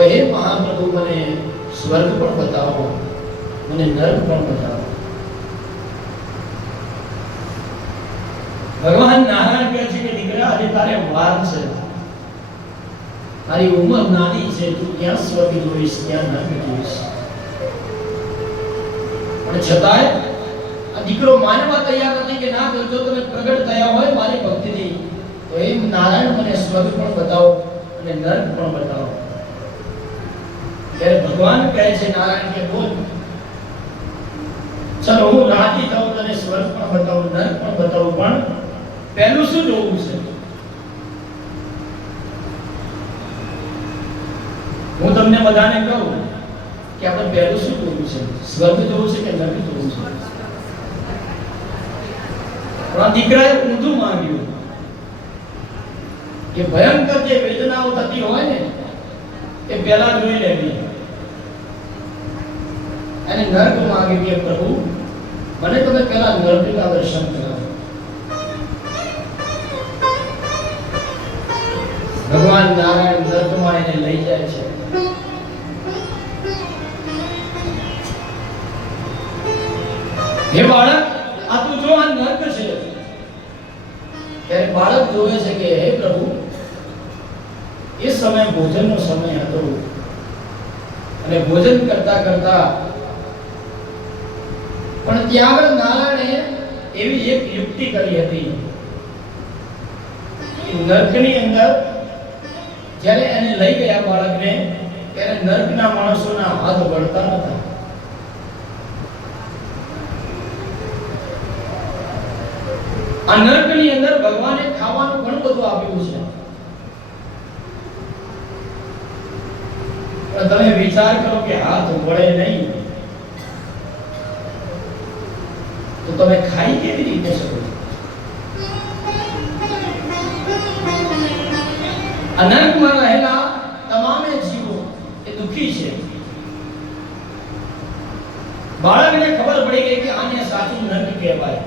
હે મહાપ્રભુ મને સ્વર્ગ પણ બતાવો, મને નર્ક પણ બતાવો. ભગવાન નારાયણ કહે છે કે દીકરા, આજે તારે વાર છે, તારી ઉંમર નાની છે, તું ક્યાં સ્વર્ગ જોઈશ, ક્યાં નર્ક જોઈશ. પણ છતાંય આ દીકરો માનવા તૈયાર નથી કે ના, જો તમે પ્રગટ થયા હોય મારી ભક્તિથી તો એ નારાયણ મને સ્વર્ગ પણ બતાવો અને નર્ક પણ બતાવો. ત્યારે ભગવાન કહે છે, નારાયણ કે બોલ, ચલો હું રાજી થાઉં, તને સ્વર્ગ પણ બતાવું, નર્ક પણ બતાવું, પણ પહેલું શું જોવું છે? હું તમને બધાને કહું કે આપણે પહેલું શું જોવું છે? સ્વર્ગ જોવું છે કે નર્ક જોવું છે? પણ આ દીકરાએ ઊંધું માંગ્યું કે ભયંકર જે વેદનાઓ થતી હોય ને એ પહેલા જોઈ લેવી. અને નર્ક માંગ્યું કે પ્રભુ મને તમે પહેલા નર્કના દર્શન કરાવો. ભગવાન નારાયણ નર્કમાં એને લઈ જાય છે. હે બાળક, આ તું જો, આ નર્ક છે. ત્યારે બાળક જોવે છે કે હે પ્રભુ, એ સમય ભોજનનો સમય હતો અને ભોજન કરતા કરતા પણ ત્યાં આગળ નારાયણે એવી એક યુક્તિ કરી હતી કે નર્કની અંદર જ્યારે એને લઈ ગયા બાળકને, ત્યારે નર્કના માણસોના હાથ વળતા નતા. આ નર્કની અંદર ભગવાને ખાવાનું ઘણું બધું આપ્યું છે, પણ તમે વિચાર કરો કે હાથ વળે નહીં તો તમે ખાઈ કેવી રીતે શકો? આ નર્કમાં રહેલા તમામે જીવો એ દુખી છે. બાળકને ખબર પડી ગઈ કે આને સાચું નર્ક કહેવાય.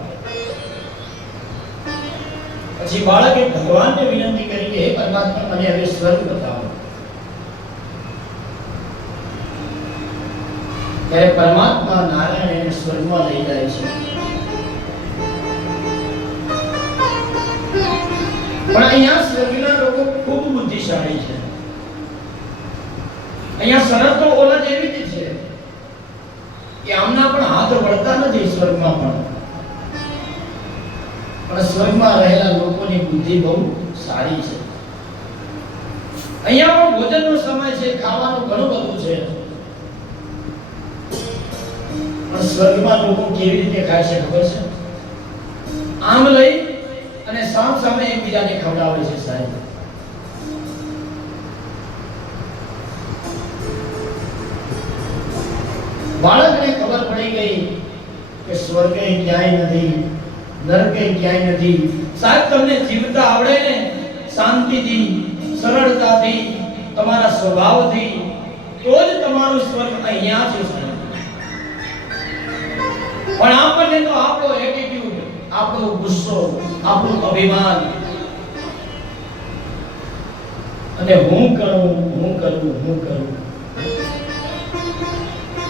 પછી બાળકે ભગવાનને વિનંતી કરી કે હે પરમાત્મા, મને હવે સ્વર્ગ બતાવો. ત્યારે પરમાત્મા નારાયણ એને સ્વર્ગમાં લઈ જાય છે. પણ અહીંયા સ્વર્ગના લોકો ખૂબ બુદ્ધિશાળી છે. અહીંયા શરતો ઓલા જેવી જ છે કે આમના પણ હાથ વળતા નથી સ્વર્ગમાં પણ સ્વર્ગમાં રહેલા લોકોની બુદ્ધિ બહુ સારી છે. અહીંયા પણ ભોજનનો સમય છે, ખાવાનું ઘણું બધું છે, પણ સ્વર્ગમાં લોકો કેવી રીતે ખાય છે ખબર છે? આમ લઈ અને સામ સામે એકબીજાને ખવડાવે છે. સાહેબ, બાળકને ખબર પડી ગઈ કે સ્વર્ગે ક્યાંય નથી, નરકે ક્યાંય નથી. સાહેબ, તમને જીવતા આવડે ને શાંતિથી, સરળતાથી, તમારા સ્વભાવથી, તો જ તમારું સ્વર્ગ અહીંયા છે. પણ આપણને તો આપણો એટીટ્યુડ, આપણો ગુસ્સો, આપણું અભિમાન અને હું કરું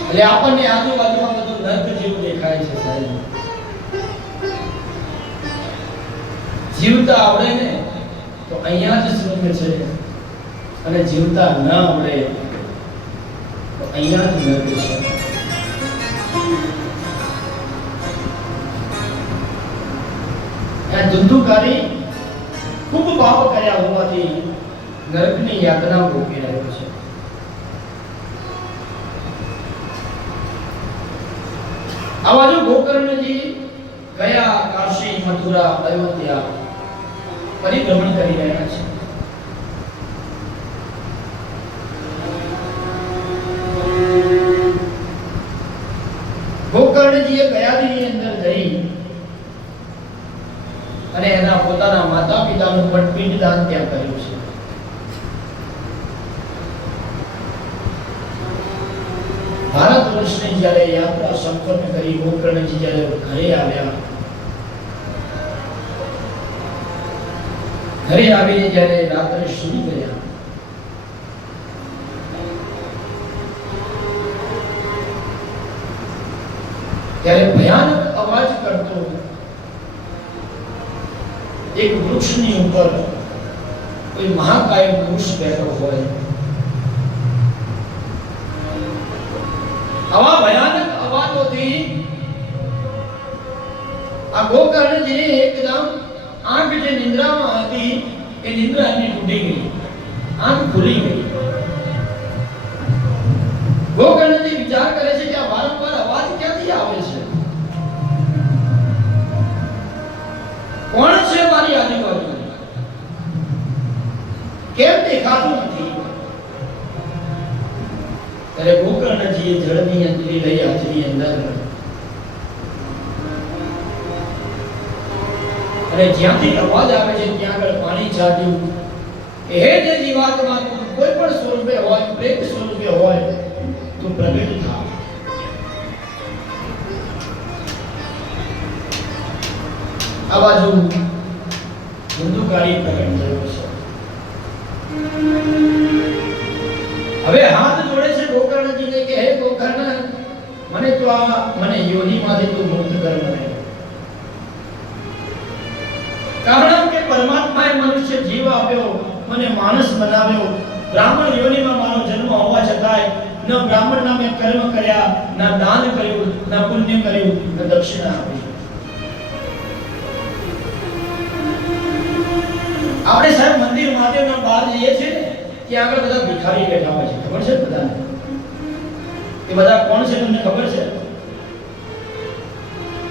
એટલે આપણને આજુબાજુમાં બધું નર્ક જેવું દેખાય છે. સાહેબ, જીવતા આવડે ને તો અહીંયા જ સ્વર્ગ છે, અને જીવતા ન આવડે તો અહીંયા જ નર્ક છે. આ ધુંધુકારી ખૂબ પાપ કર્યા હોવાથી નરકની યાતના ભોગવી રહ્યો છે. આ બાજુ ગોકર્ણજી ગયા કાશી, મથુરા, અયોધ્યા પરિભ્રમણ કરી રહ્યા છે. ગોકર્ણજીએ ગયાદીની અંદર જઈ અને એના પોતાના માતા પિતાનું પણ પિંડદાન ત્યાં કર્યું છે. ભારત વર્ષની જ્યારે યાત્રા સંપન્ન કરી ગોકર્ણજી જ્યારે ઘરે આવ્યા, ઘરે આવીને જ્યારે રાત્રે સૂઈ ગયા ત્યારે ભયાનક અવાજ કરતો એક વૃક્ષની ઉપર કોઈ મહાકાય પુરુષ બેઠો હોય. આવા ભયાનક અવાજોથી આ ગોકર્ણજીની એકદમ આંખ જે નિંદ્રામાં હતી એ નિંદ્રા એની તૂટી ગઈ, આંખ ખુલી ગઈ. ગોકર્ણજી વિચાર કરે છે કે આ વારંવાર અવાજ ક્યાંથી આવે છે, કોણ છે મારી આજુબાજુ, કેમ દેખાતું નથી? ત્યારે ગોકર્ણજીએ જળની અંજલિ લઈ હાજરી અંદર અને જ્યાંથી અવાજ આવે છે ત્યાં આગળ પાણી છાટ્યું કે હે જે જીવાત્મા કોઈ પણ સ્વરૂપે હોય, પ્રેત સ્વરૂપે હોય તો પ્રગટ થા. આ બાજુ ધુંધુકારી પ્રગટ થયો છે. હવે હાથ જોડે છે ગોકર્ણજીને કે હે ગોકર્ણ, મને તો આ મને યોનિમાંથી તું મુક્ત કર. મને કારણ કે પરમાત્માએ મનુષ્ય જીવ આપ્યો, મને માણસ બનાવ્યો. બ્રાહ્મણ યોનિમાં મારો જન્મ હોવા છતાંય ન બ્રાહ્મણના મેં કર્મ કર્યા, ના દાન કર્યું, ના પુણ્ય કર્યું, ન દક્ષિણા આપી. આપણે સાહેબ મંદિર મહાદેવના બહાર જઈએ છીએ ને, ત્યાં આગળ બધા ભિખારી બેઠા હોય છે, ખબર છે બધાને? એ બધા કોણ છે તમને ખબર છે?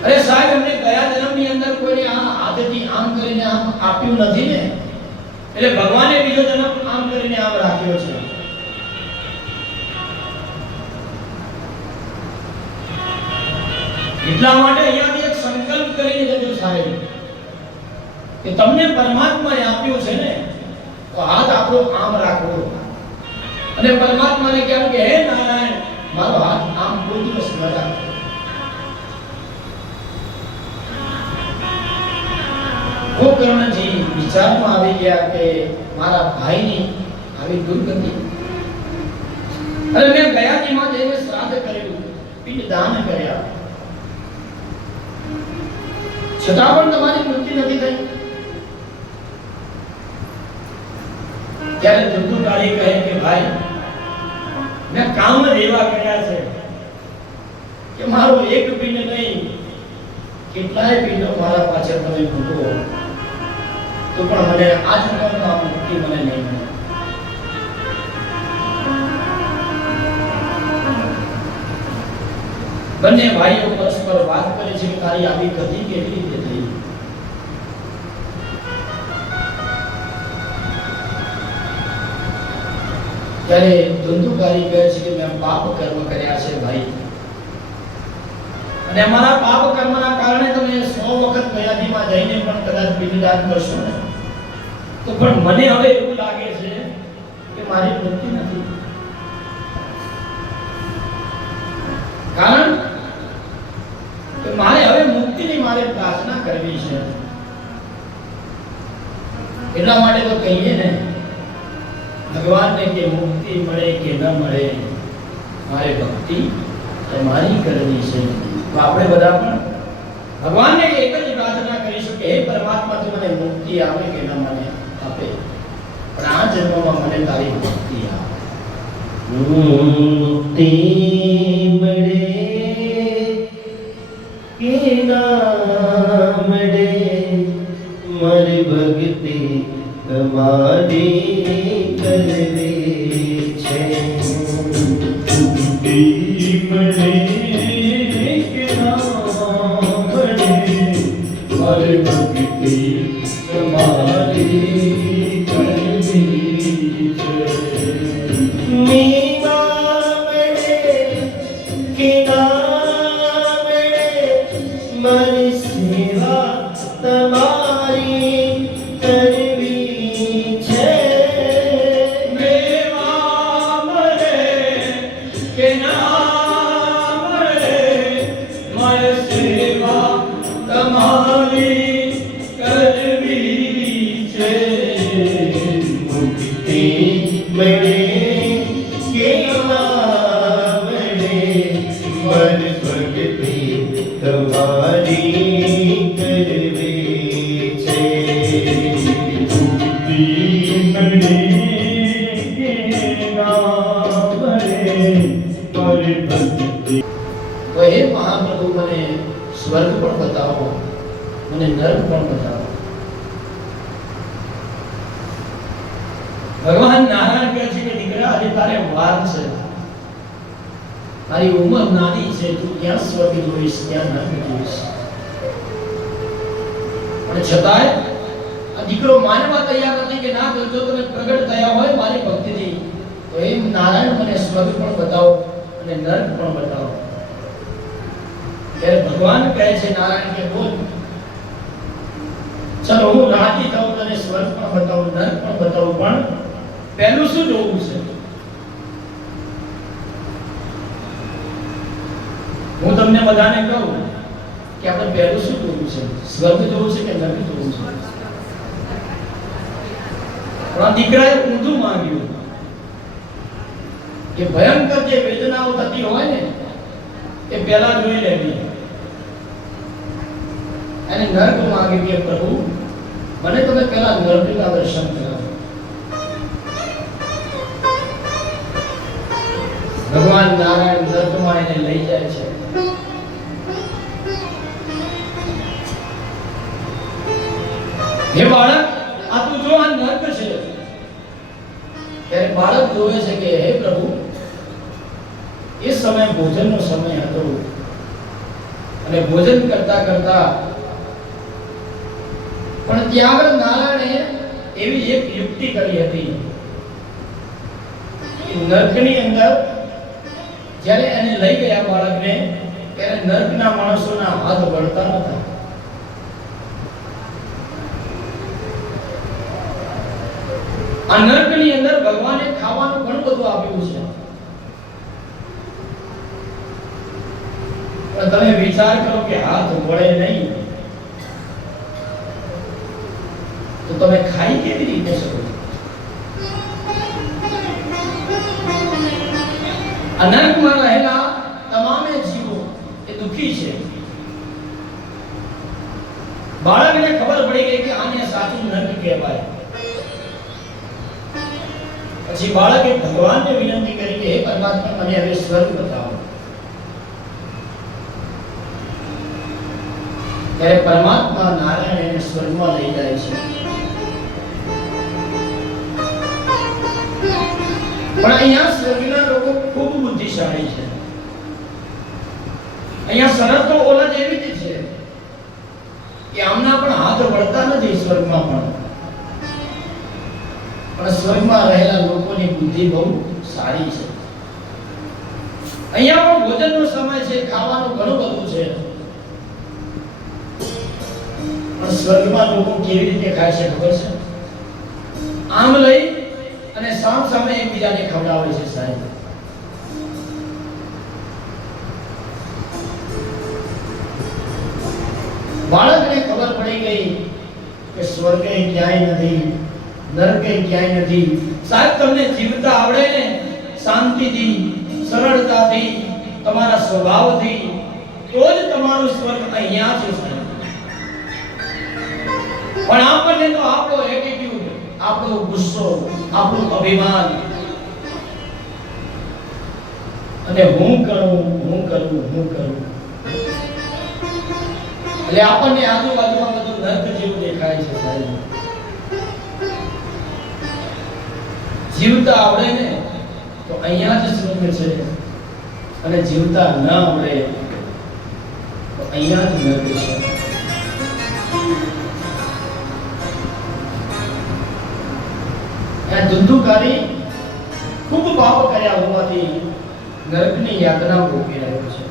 અરે સાહેબ, અમને ગયા જન્મની અંદર કોઈને આ હાથેથી આમ કરીને આમ આપ્યું નથી ને, એટલે ભગવાને બીજો જન્મ આમ કરીને આમ રાખ્યો છે. એટલા માટે અહીંયાથી એક સંકલ્પ કરીને જજો સાહેબ કે તમને પરમાત્માએ આપ્યું છે ને, તો હાથ આપણો આમ રાખવો અને પરમાત્માને કહેવું કે હે નારાયણ, મારો હાથ આમ કોઈ દિવસ ન રાખો. ગોકર્ણજી વિચારમાં આવી ગયા કે મારા ભાઈની આવી દુર્ગતિ. અરે મેં ગયાજીમાં જઈને શ્રાદ્ધ કર્યું, પિંડ દાન કર્યા, છતાં પણ તમારી મૃત્યુ નથી થઈ. ત્યારે ધુંધુકારી કહે કે ભાઈ, મેં કામ એવા કર્યા છે કે મારો એક પિંડ નહીં, કેટલાય પિંડો મારા પાછળ તમે મૂકો તો પણ મને આ જન્મમાં મુક્તિ મને નહીં મળે. બંને ભાઈઓ પરસ્પર વાત કરે છે કે તારી આવી ગતિ કેવી રીતે થઈ? ત્યારે ધુંધુકારી કહે છે કે મેં પાપ કર્મ કર્યા છે ભાઈ, અને અમારા પાપ કર્મના કારણે તમે 100 વખત ગયાજીમાં જઈને પણ કદાચ પિંડદાન કરશો ને, તો પણ મને હવે એવું લાગે છે કે મારી મૃત્યુ નથી. કારણ કે મારે હવે મુક્તિની મારે પ્રાર્થના કરવી છે. એટલા માટે તો કહીએ ને ભગવાનને કે મુક્તિ મળે કે ન મળે, મારે ભક્તિ તમારી કરવી છે. તો આપણે બધા પણ ભગવાનને એક જ પ્રાર્થના કરીશું કે હે પરમાત્મા, તું મને મુક્તિ આપે કે ન મને આપે, પણ આ જન્મમાં મને તારી ભક્તિ આપે. મુક્તિ મળે કે ના મળે, મારી ભક્તિ તમારી કરવી છે. મુક્તિ મળે કે ના મળે, મારી ભક્તિ તમારી કરવી છે. મીના મળે કે ના મળે, મારી સેવા તમારી કરવી છે. મેવા મળે કે ના મળે, મારે સેવા તમારી કરવી છે. મુક્તિ મળે કે ના મળે, મારી ભક્તિ તમારી કરવી છે. તો હે મહાપ્રભુ, મને સ્વર્ગ પણ બતાવો, મને નર્ક પણ બતાવો. ભગવાન નારાયણ કહે છે કે દીકરા, હજી તારે વાર છે, તારી ઉંમર નાની છે, તું ક્યાં સ્વર્ગ જોઈશ, ક્યાં નર્ક જોઈશ. પણ છતાંય આ દીકરો માનવા તૈયાર નથી કે ના, જો તમે પ્રગટ થયા હોય મારી ભક્તિથી, તો હે નારાયણ, મને સ્વર્ગ પણ બતાવો અને નર્ક પણ બતાવો. ત્યારે ભગવાન કહે છે, નારાયણ કે બોલ, ચલો હું રાજી થાઉં, તને સ્વર્ગ પણ બતાવું, નર્ક પણ બતાવું, પણ પહેલું શું જોવું છે? હું તમને બધાને કહું કે આપણે પહેલું શું જોવું છે? સ્વર્ગ જોવું છે કે નર્ક જોવું છે? પણ આ દીકરાએ ઊંધું માંગ્યું કે ભયંકર જે વેદનાઓ થતી હોય ને એ પહેલા જોઈ લેવી. અને નર્ક માંગ્યું કે પ્રભુ, મને તમે પહેલા નર્કના દર્શન કરાવો. ભગવાન નારાયણ નર્કમાં એને લઈ જાય છે. હે બાળક, આ તું જો, આ નર્ક છે. ત્યારે બાળક જોવે છે કે હે પ્રભુ, એ સમય ભોજનનો સમય હતો અને ભોજન કરતા કરતા પણ ત્યાં આગળ નારાયણે એવી એક યુક્તિ કરી હતી કે નર્કની અંદર જ્યારે એને લઈ ગયા બાળકને, ત્યારે નર્કના માણસોના હાથ વળતા નહોતા. આ નર્કની અંદર ભગવાને ખાવાનું ઘણું બધું આપ્યું છે, પણ તમે વિચાર કરો કે હાથ વળે નહીં તો તમે ખાઈ કેવી રીતે શકો? આ નર્કમાં રહેલા તમામે જીવો એ દુખી છે. બાળકને ખબર પડી ગઈ કે આને સાચું નર્ક કહેવાય. પછી બાળકે ભગવાનને વિનંતી કરી કે હે પરમાત્મા, મને હવે સ્વર્ગ બતાવો. ત્યારે પરમાત્મા નારાયણ એને સ્વર્ગમાં લઈ જાય છે. પણ અહીંયા સ્વર્ગના લોકો ખૂબ બુદ્ધિશાળી છે. અહીંયા શરતો ઓલા જેવી જ છે કે આમના પણ હાથ વળતા નથી સ્વર્ગમાં પણ સ્વર્ગમાં રહેલા લોકોની બુદ્ધિ બહુ સારી છે. અહીંયા પણ ભોજનનો સમય છે, ખાવાનું ઘણું બધું છે, પણ સ્વર્ગમાં લોકો કેવી રીતે ખાય છે ખબર છે? આમ લઈ અને સામ સામે એકબીજાને ખવડાવે છે. સાહેબ, બાળકને ખબર પડી ગઈ કે સ્વર્ગે ક્યાંય નથી, નરકે ક્યાંય નથી. સાહેબ, તમને જીવતા આવડે ને શાંતિથી, સરળતાથી, તમારા સ્વભાવથી, તો જ તમારું સ્વર્ગ અહીંયા છે. પણ આપણને તો આપણો એટીટ્યુડ, આપણો ગુસ્સો, આપણું અભિમાન અને હું કરું એટલે આપણને આજુબાજુમાં બધું નર્ક જેવું દેખાય છે. સાહેબ, જીવતા આવડે ને તો અહીંયા જ સ્વર્ગ છે, અને જીવતા ન આવડે તો અહીંયા જ નર્ક છે. આ ધુંધુકારી ખૂબ પાપ કર્યા હોવાથી નરકની યાતના ભોગવી રહ્યો છે.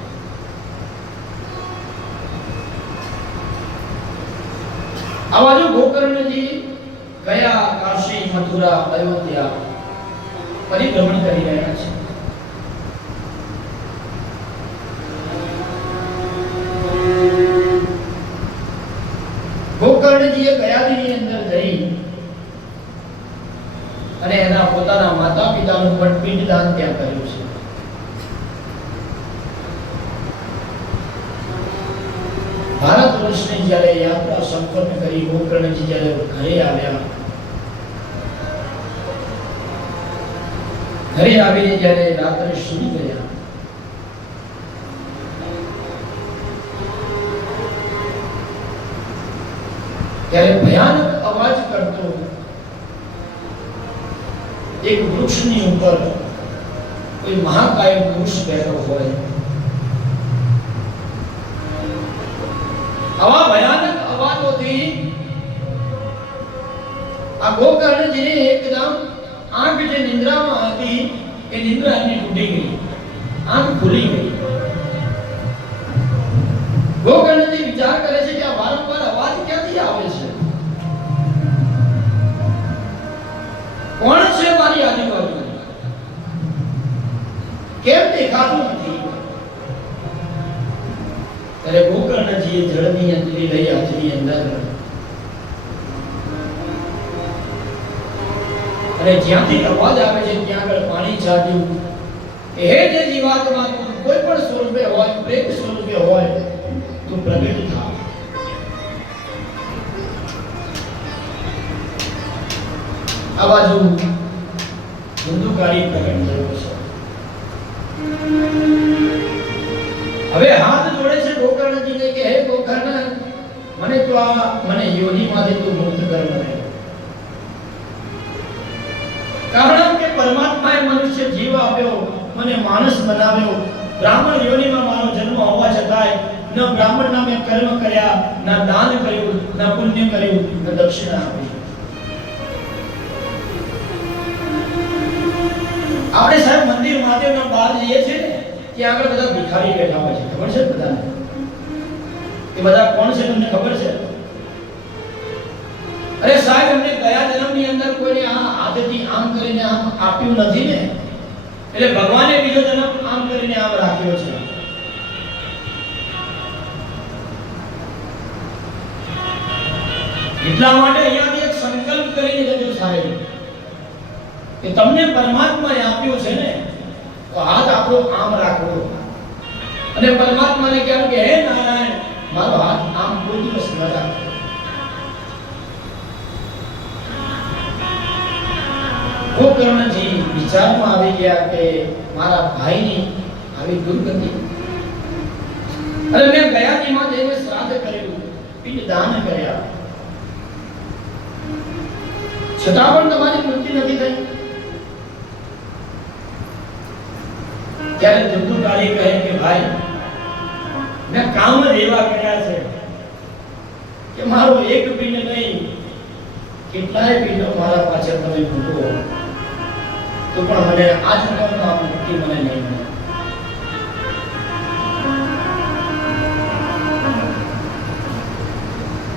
આ બાજુ ગોકર્ણજી ગયા કાશી, મથુરા, અયોધ્યા પરિભ્રમણ કરી રહ્યા છે. ગોકર્ણજીએ ગયાદીની અંદર જઈ અને એના પોતાના માતા પિતાનું પણ દાન ત્યાં કર્યું છે. ભારત વર્ષની જ્યારે યાત્રા સંપન્ન કરી ગોકર્ણજી જ્યારે ઘરે આવ્યા, ઘરે આવીને જ્યારે રાત્રે સૂઈ ગયા, ત્યારે ભયાનક અવાજ કરતો એક વૃક્ષની ઉપર કોઈ મહાકાય પુરુષ બેઠો હોય, આવા ભયાનક અવાજોથી આ ગોકર્ણજીને એકદમ આંખ જે નિંદ્રામાં હતી એ નિંદ્રા એમની તૂટી ગઈ, આંખ ખુલી ગઈ. ગોકર્ણજી વિચાર કરે છે કે આ વારંવાર અવાજ ક્યાંથી આવે છે, કોણ છે મારી આજુબાજુ, કેમ દેખાતું નથી? ત્યારે ગોકર્ણજીએ જળની અંજલિ લઈ હાથની અંદર અને જ્યાંથી અવાજ આવે છે ત્યાં આગળ પાણી છાટ્યું. હે જે જીવાત્મા તું કોઈ પણ સ્વરૂપે હોય, પ્રેત સ્વરૂપે હોય, તું પ્રગટ થા. આ બાજુ ધુંધુકારી પ્રગટ થયો છે. હવે હાથ જોડે છે ગોકર્ણજીને કે હે ગોકર્ણ, મને તો આ મને યોનિમાંથી તું મુક્ત કર. મને કારણ કે પરમાત્માએ મનુષ્ય જીવ આપ્યો, મને માણસ બનાવ્યો, બ્રાહ્મણ યોનિમાં મારો જન્મ હોવા છતાંય ન બ્રાહ્મણના મેં કર્મ કર્યા, ન દાન કર્યું, ન પુણ્ય કર્યું, ન દક્ષિણા આપી. આપણે સાહેબ મંદિર મહાદેવના બહાર જઈએ છીએ ને, ત્યાં આગળ બધા ભિખારી બેઠા હોય છે, ખબર છે બધાને? એ બધા કોણ છે તમને ખબર છે? અરે સાહેબ, એમને ગયા જન્મની અંદર કોઈને આ હાથથી આમ કરીને આમ આપ્યું નથી ને, એટલે ભગવાને બીજો જન્મ આમ કરીને આમ રાખ્યો છે. એટલા માટે અહીંયાથી એક સંકલ્પ કરીને જજો સાહેબ કે તમને પરમાત્માએ આપ્યું છે ને, તો હાથ આપણો આમ રાખવો અને પરમાત્માને કહેવું કે હે નારાયણ, મારો હાથ આમ કોઈ દિવસ ન રાખો. ગોકર્ણજી વિચારમાં આવી ગયા કે મારા ભાઈની આવી દુર્ગતિ, અને મેં ગયાજીમાં જઈને શ્રાદ્ધ કર્યું, પિંડ દાન કર્યા, છતાં પણ તમારી મૃત્યુ નથી થઈ. ત્યારે ધુંધુકારી કહે કે ભાઈ, મેં કામ જ એવા કર્યા છે કે મારો એક પિંડ નહીં, કેટલાય પિંડો મારા પાછળ તમે મૂકો તો પણ મને આ જન્મમાં મુક્તિ મને નહીં મળે.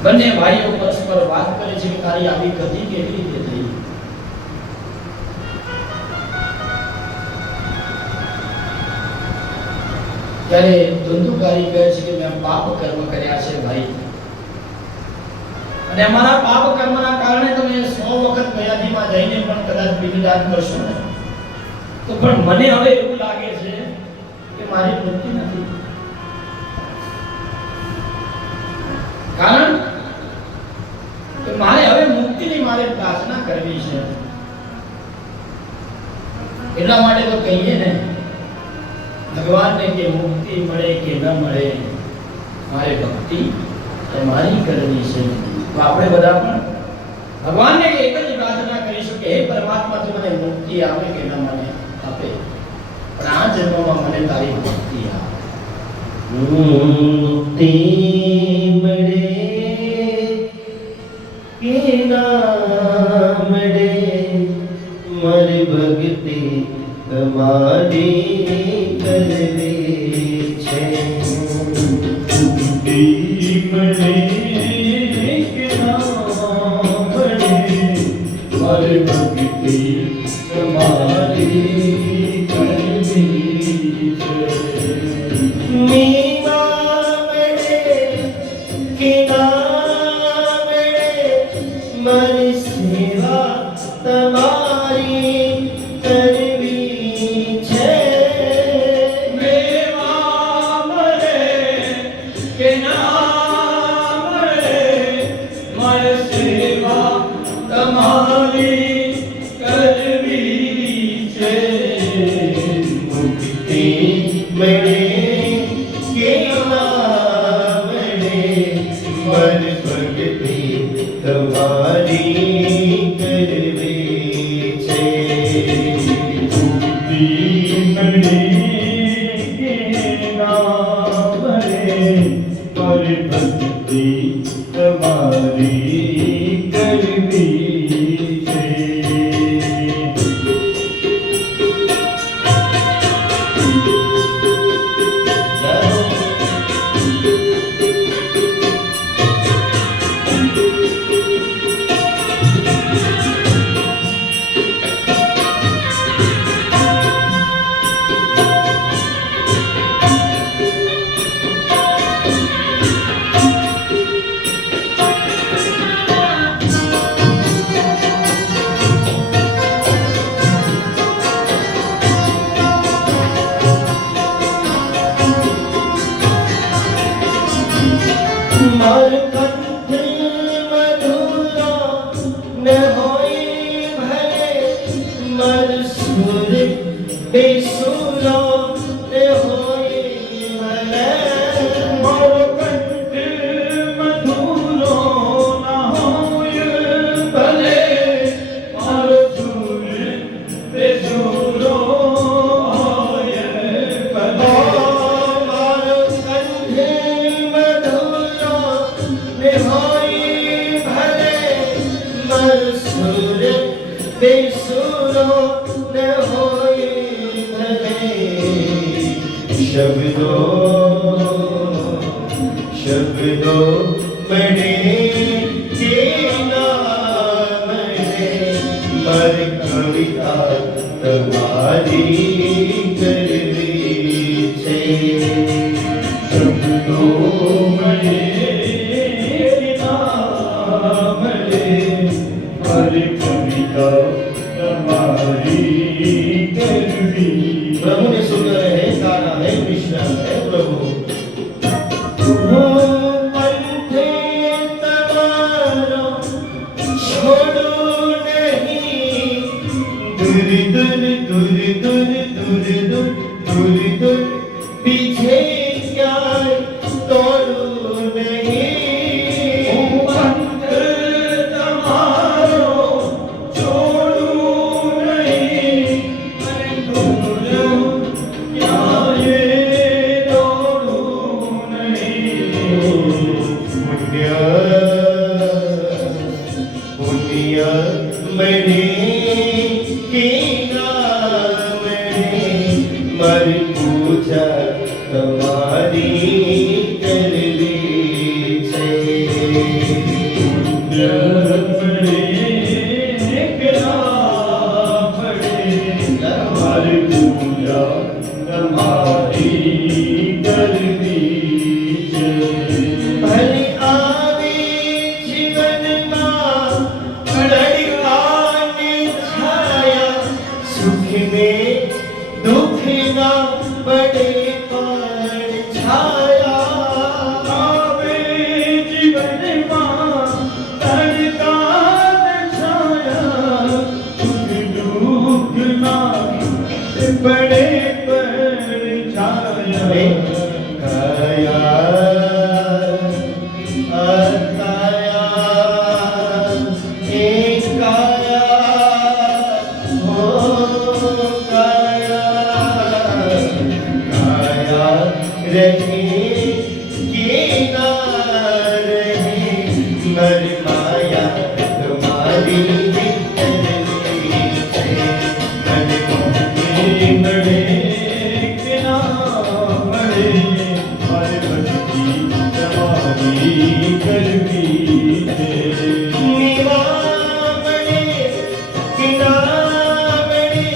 બંને ભાઈઓ પરસ્પર વાત કરે છે કે તારી આવી ગતિ કેવી રીતે થઈ? ત્યારે ધુંધુકારી કહે છે કે મેં પાપ કર્મ કર્યા છે ભાઈ, અને અમારા પાપ કર્મના કારણે તમે 100 વખત ગયાજીમાં જઈને પણ કદાચ પિંડદાન કરશો ને, તો પણ મને હવે એવું લાગે છે કે મારી મૃત્યુ નથી. કારણ કે મારે હવે મુક્તિની મારે પ્રાર્થના કરવી છે. એટલા માટે તો કહીએ ને ભગવાનને કે મુક્તિ મળે કે ન મળે, મારે ભક્તિ તમારી કરવી છે. તો આપણે બધા પણ ભગવાનને એક જ પ્રાર્થના કરીશું કે હે પરમાત્મા, તું મને મુક્તિ આપે કે ન મને આપે, પણ આ જન્મમાં મને તારી ભક્તિ આપ. મુક્તિ મળે કે ના મળે, મારી ભક્તિ તમારી કરવી છે. મુક્તિ મળે કે ના મળે, મારી ભક્તિ તમારી કરવી છે. મીના મળે કે ના મળે, મારી સેવા તમારી કરવી છે. મેવા મળે કે ના ભક્તિ તમારી કરવી છે. માર કંઠ મધુરા ન હોય ભલે, માર સુર બેસુરો ન હોય ભલે. મારો કંઠ મધુરો ન હોય ભલે, મારો સુર બેસુરો હોય ભલે. મારો કંઠ બેસુરો ન હોય ભલે. શબ્દો શબ્દો મળે કે ના મળે, મારી કવિતા તમારી કરવી છે. શબ્દો મળે કે ના મળે, મારી कविता तुम्हारी करवी. प्रभु ने सुंदर है, गाना है, कृष्ण है प्रभु. पंथे तमारो छोड़ो नहीं, दूर दूर दूर दूर दूर दूर दूर दूर पीछे क्या तोड़ो नहीं. मणे के नाम मर पूजा तुम्हारी करवी છે. मणे के नाम मर पूजा तुम्हारी करवी છે. ભલે આવે જીવનમાં सुख में दुख ना बड़े पर छाया. आवे जीवन मां तड़का छाया, सुख दुख ना बड़े पर छाया. रहे कि ना रहे, मर माया तुम्हारी करवी છે. મને મોહની મળે કે ના મળે, મારે ભક્તિ તમારી કરવી છે. નિવા મળે કે ના મળે,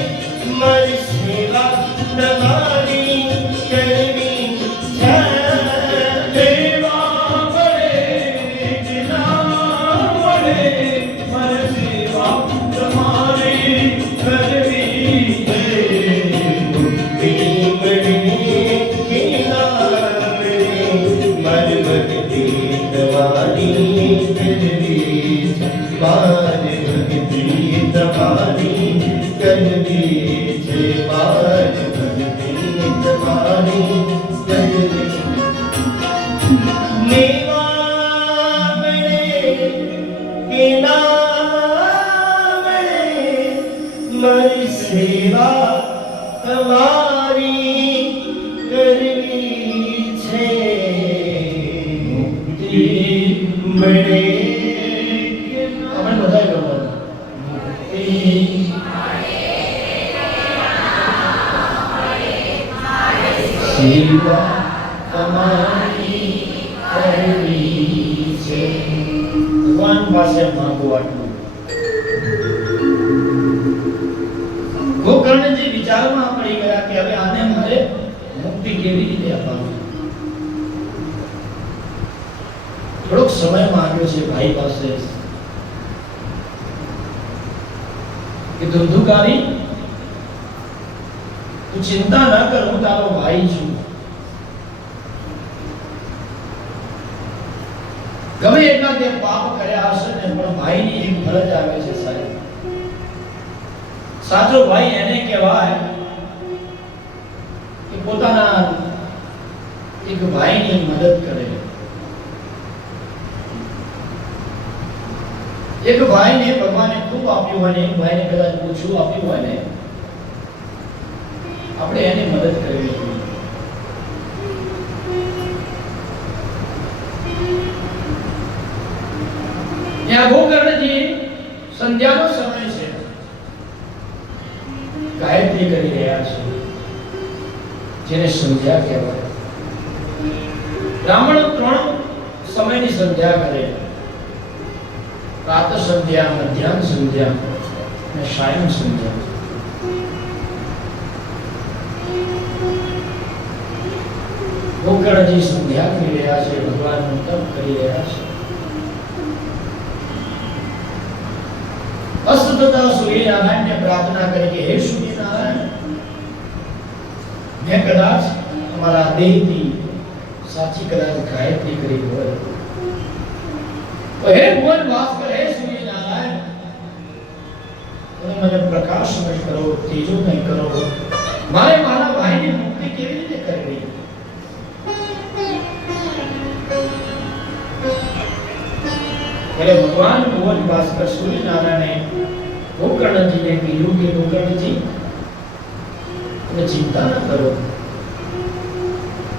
મારી સેવા તમારી કરવી. મારી સેવા તમારી કરવી છે. મુક્તિ મળે આપણે બધાએ ગમો સેવા તમારી કરવી છે. ભગવાન પાસે માંગો આટલું. ગોકર્ણજી વિચારમાં પડી ગયા કે હવે આને મારે મુક્તિ કેવી રીતે અપાવવી. થોડોક સમય માંગ્યો છે ભાઈ પાસે કે ધુંધુકારી તું ચિંતા ન કર, હું તારો ભાઈ છું. ગમે એટલા તે પાપ કર્યા હશે ને પણ ભાઈની એક ફરજ આવે છે સાહેબ. સાચો ભાઈ એને કહેવાય કે પોતાના એક ભાઈની મદદ કરે. એક ભાઈને ભગવાને ખૂબ આપ્યું હોય ને એક ભાઈને કદાચ ઓછું આપ્યું હોય ને આપણે એની મદદ કરવી જોઈએ. ત્યાં ગોકર્ણજી સંધ્યાનો સમય છે, ગાયત્રી કરી રહ્યા છે જેને સંધ્યા કહેવાય. બ્રાહ્મણો 3 સમયની સંધ્યા કરે: પ્રાતઃ સંધ્યા, મધ્યાહન સંધ્યા અને સાયં સંધ્યા. ગોકર્ણજી સંધ્યા કરી રહ્યા છે, ભગવાનનું તપ કરી રહ્યા છે. અસ્ત થતા સૂર્યનારાયણને પ્રાર્થના કરી કે હે સૂર્યનારાયણ, મેં કદાચ અમારા દેહથી સાચી કદાચ ગાયત્રી કરી હોય તો હે ભુવન ભાસ્કર, હે સૂર્યનારાયણ, તમે મને પ્રકાશમય કરો, તેજોમય કરો. મારે મારા ભાઈની મુક્તિ કેવી રીતે કરવી? એટલે ભગવાન ભુવન ભાસ્કર સૂર્યનારાયણે ગોકર્ણજીને કીધું કે ગોકર્ણજી તમે ચિંતા ન કરો.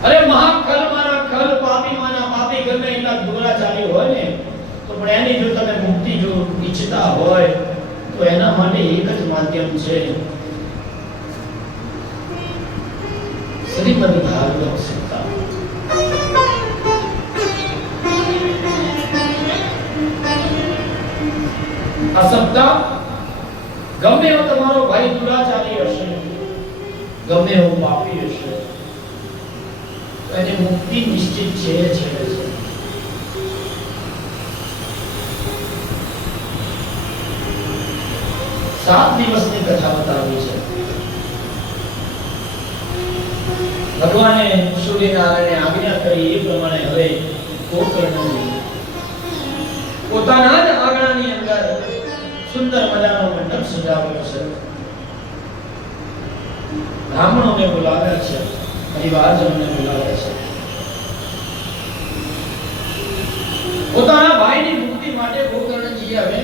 અરે મહાખલ માના ખલ, પાપી માના પાપી, ગમે એટલા દુરાચારી હોય ને તો પણ એની જો તમે મુક્તિ જો ઈચ્છતા હોય તો એના માટે એક જ માધ્યમ છે, શ્રીમદ ભાગવત સપ્તાહ. આ સપ્તાહ ગમે એવો તમારો ભાઈ દુરાચારી હશે, ગમે એવો પાપી હશે, તો એની મુક્તિ નિશ્ચિત છે. 7 દિવસની કથા બતાવી છે. ભગવાને સૂર્યનારાયણને આજ્ઞા કરી એ પ્રમાણે હવે ગોકર્ણજી પોતાના જ આંગણાની અંદર સુંદર મજાનો મંડપ સજાવ્યો છે. બ્રાહ્મણોને બોલાવ્યા છે, પરિવારજનોને બોલાવ્યા છે. પોતાના ભાઈની મુક્તિ માટે ગોકર્ણજી હવે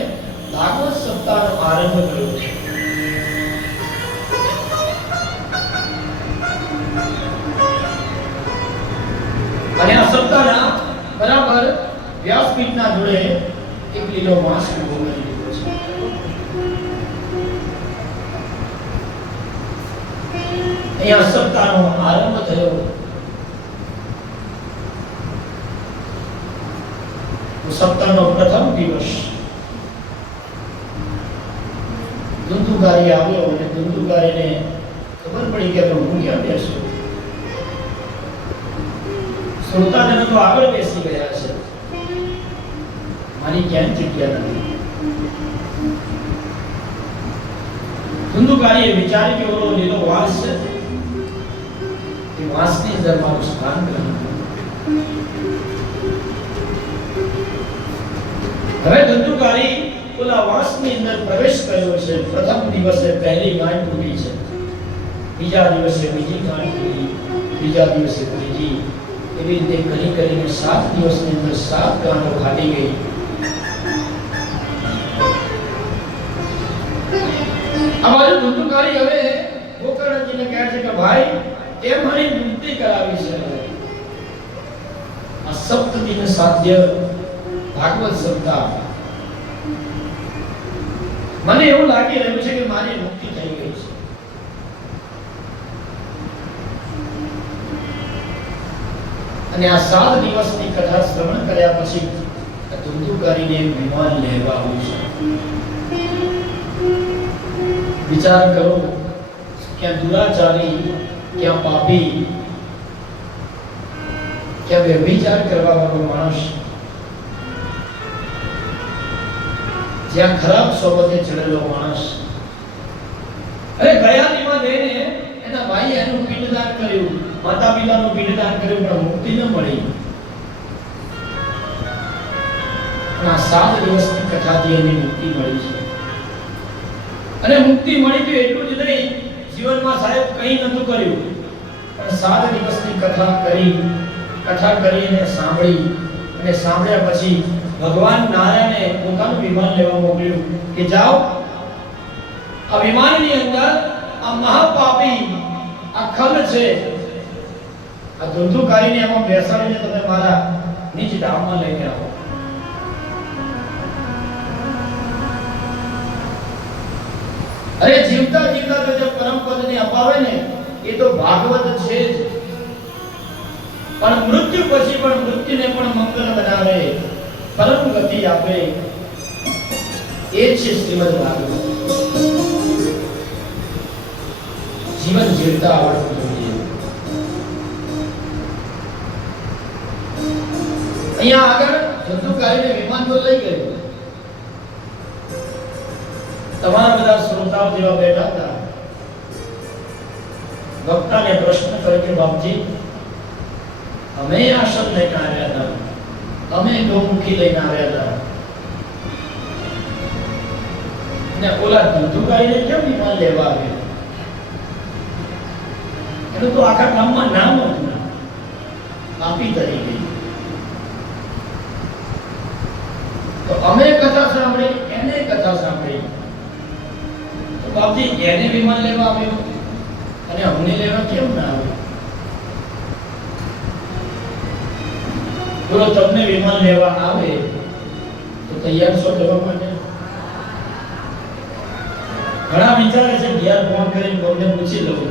ભાગવત સપ્તાહનો આરંભ કર્યો છે. અને આ સપ્તાહના બરાબર વ્યાસપીઠના જોડે એક લીલો માસ ઉભો કરી દીધો છે. અહીંયા સપ્તાહનો આરંભ થયો. સપ્તાહનો પ્રથમ દિવસ ધુંધુકારી આવ્યો અને ધુંધુકારીને ખબર પડી કે હું ક્યાં બેસું. શ્રોતાજનો તો આગળ બેસી ગયા છે, મારી ક્યાંય જગ્યા નથી. ધુંધુકારીએ વિચાર્યું કે ઓલો લીલો વાસ છે, એ વાસની અંદર મારું સ્થાન ગ્રહણ કરું. હવે ધુંધુકારી ઓલા વાસની અંદર પ્રવેશ કર્યો છે. પ્રથમ દિવસે પહેલી ગાંઠ તૂટી છે, બીજા દિવસે બીજી ગાંઠ તૂટી, ત્રીજા દિવસે ત્રીજી, એવી રીતે કરીને 7 દિવસની અંદર 7 ગાંઠો ફાટી ગઈ. આ બાજુ ધુંધુકારી હવે ગોકર્ણજીને કહે છે કે ભાઈ તે મારી મુક્તિ કરાવી છે, આ સપ્તદિન સાધ્ય ભાગવત સપ્તાહ મને એવું લાગી રહ્યું છે કે મારી મુક્તિ થઈ ગઈ છે. અને આ 7 દિવસની કથા શ્રવણ કર્યા પછી ધુંધુકારીને વિમાન લેવા આવ્યું છે. વિચાર કરો, ક્યાં દુરાચારી, ક્યાં પાપી, ક્યાં વ્યભિચાર કરવા વાળો માણસ, જ્યાં ખરાબ સોબતે ચડેલો માણસ. અરે ગયાલીમાં જઈને એના ભાઈએ એનું પિંડદાન કર્યું, માતા પિતાનું પિંડદાન કર્યું, પણ મુક્તિ ન મળી. પણ આ 7 દિવસની કથાથી એને મુક્તિ મળી છે. અને મુક્તિ મળી તો એટલું જ નહીં, જીવનમાં સાહેબ કંઈ નતું કર્યું, પણ 7 દિવસની કથા કરીને સાંભળી, અને સાંભળ્યા પછી ભગવાન નારાયણે પોતાનું વિમાન લેવા મોકલ્યું કે જાઓ આ વિમાનની અંદર આ મહાપાપી આ ખલ છે, આ ધુંધુકારીને એમાં બેસાડીને તમે મારા નિજ ધામમાં લઈને આવો. અરે જીવતા જીવતા તો જે પરમ પદને અપાવે ને એ તો ભાગવત છે જ, પણ મૃત્યુ પછી પણ મૃત્યુને પણ મંગલ બનાવે, પરમ ગતિ આપે, એ છે શ્રીમદ ભાગવત. જીવન જીવતા આવડવું જોઈએ. અહીંયા આગળ ધુંધુકારીને વિમાન તો લઈ ગયું. તમારા બધા શ્રોતાઓ જેવા બેઠા હતા. વક્તાને પ્રશ્ન કર્યો કે બાપજી, અમે આશ્રમ લઈને આવ્યા હતા, અમે ગૌમુખી લઈને આવ્યા હતા, ને ઓલા ધુંધુકારીને કેમ વિમાન લેવા આવ્યો? એનું તો આખા ગામમાં નામ હતું, પાપી તરી ગઈ. તો અમે કથા સાંભળી, એને કથા સાંભળી. તો બાપજી, એને વિમાન લેવા આવ્યો અને અમને લેવા કેમ ના આવ્યો? બોલો, તમને વિમાન લેવા આવે તો તૈયાર છો જવા માટે? ઘણા વિચારે છે ઘેર ફોન કરીને કોઈને પૂછી લઉં,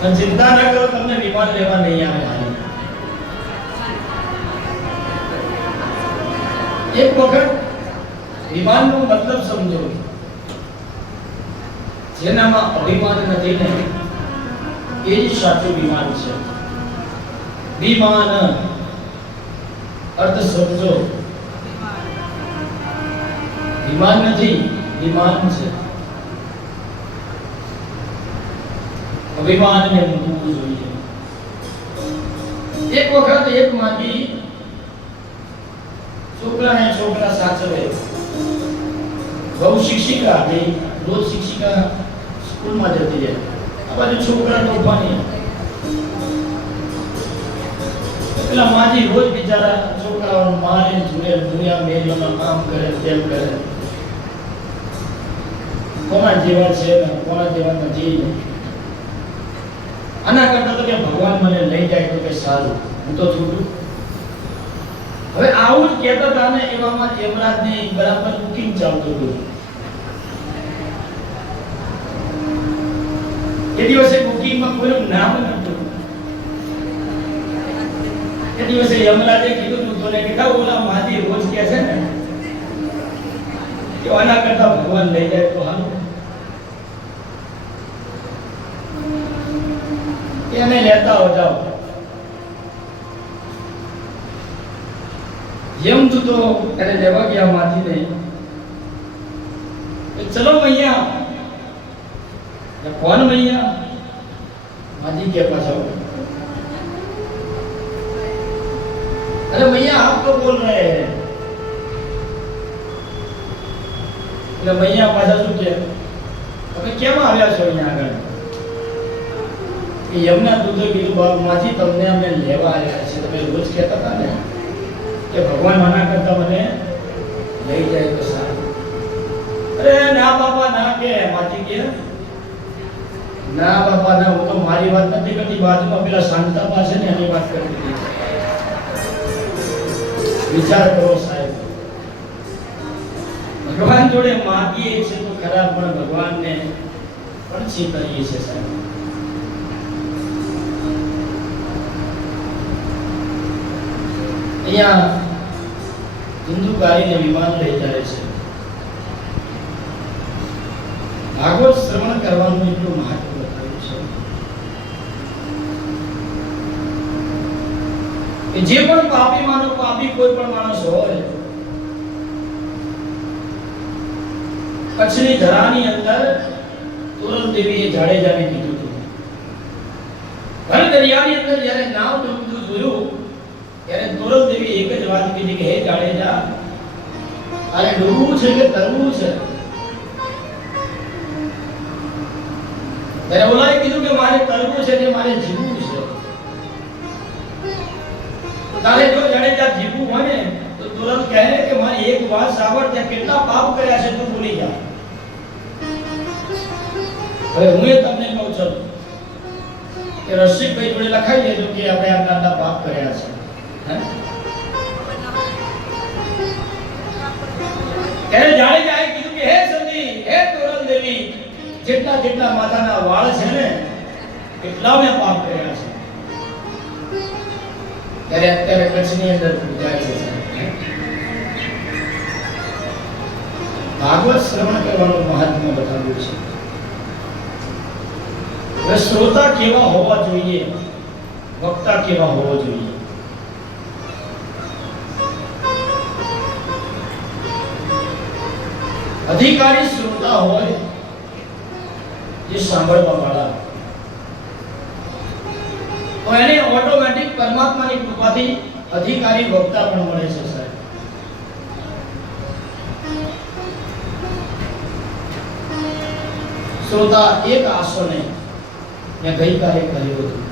પણ ચિંતા ના કરો, તમને વિમાન લેવા નહીં આવે. એક વખત વિમાનનો મતલબ સમજો. જેનામાં અભિમાન નથી ને એ જ સાચું વિમાન છે. વિમાન અર્થ સમજો. વિમાન નથી, વિમાન છે. અભિમાનને મૂકવું જોઈએ. એક વખત એક માજી છોકરા સાચવે. બહુ શિક્ષિકા હતી, રોજ શિક્ષિકા સ્કૂલમાં જતી રહે. આ બાજુ છોકરા તોફાની. પેલા માજી રોજ બિચારા છોકરાઓને મારે જુએ, દુનિયા મેલમાં કામ કરે, તેમ કરે. કોના જેવા છે ને કોના જેવા નથી. આના કરતા તો કે ભગવાન મને લઈ જાય તો કે સારું, હું તો છૂટું. હવે આવું જ કહેતા હતા ને, એવામાં યમરાજની બરાબર બુકિંગ ચાલતું હતું. એ દિવસે બુકિંગમાં કોઈનું નામ નહોતું. એ દિવસે યમરાજે કીધું તું તોને કે ઓલા માજી રોજ કહે છે ને કે આના કરતા ભગવાન લઈ જાય તો હાલો. એને લેતા હો જાઓ. यम तो अरे लेवा गया माथी नहीं, चलो भैया. कौन भैया? माजी के पास आओ. अरे भैया आप तो बोल रहे हैं. એટલે ભૈયા પાછા શું કે તમે કેમ આવ્યા છો અહીંયા આગળ? કે યમના દૂધે કીધું બાપ માજી તમને અમે લેવા આવ્યા છે. તમે રોજ કહેતા હતા ને કે ભગવાન મના કરતા મને લઈ જાય તો સારું. અરે ના બાપા ના, કે માજી કે ના બાપા ના, હું તો મારી વાત નથી કરતી, બાજુમાં પેલા શાંતાબા છે ને એની વાત કરી હતી. વિચાર કરો સાહેબ, ભગવાન જોડે માંગીએ છે તો ખરા, પણ ભગવાનને પણ ચીતરીએ છે સાહેબ. અહીંયા ધુંધુકારીને વિમાન લઈ જાય છે. ભાગવત શ્રવણ કરવાનું એટલું મહત્વ બતાવ્યું છે કે જે પણ પાપી માનો પાપી કોઈ પણ માણસ હોય, કચ્છની ધરાની અંદર તુરલ દેવીએ જાડેજાને કીધું હતું, ભર દરિયાની અંદર જ્યારે નાવ ડૂબતું જોયું ત્યારે તુરલ દેવી એક જ વાત કીધી કે હે જાડેજા, અરે ડૂબવું છે કે તરવું છે? ત્યારે ઓલાએ કીધું કે મારે તરવું છે ને મારે જીવવું છે. તારે જો જાડેજા જીવવું હોય ને તો તુરંત કહે કે મારી એક વાત સાંભળ, તે કેટલા પાપ કર્યા છે તું ભૂલી જા. હવે હું એ તમને કહું છું કે રસિકભાઈ જોડે લખાઈ દેજો કે આપણે આટલા પાપ કર્યા છે. ત્યારે જાડેજાએ કીધું કે હે સંધી, હે તુરલ દેવી, જેટલા જેટલા માથાના વાળ છે ને એટલા મેં પાપ કર્યા છે. ત્યારે અત્યારે કચ્છની અંદર પૂજાય છે. ભાગવત શ્રવણ કરવાનું મહત્વ બતાવ્યું છે. હવે શ્રોતા કેવા હોવા જોઈએ, વક્તા કેવા હોવા જોઈએ? અધિકારી શ્રોતા હોય જે સાંભળવા વાળા, તો એને ઓટોમેટિક પરમાત્માની કૃપાથી અધિકારી વક્તા પણ મળે છે સાહેબ. શ્રોતા એક આસને મેં ગઈકાલે કહ્યું હતું,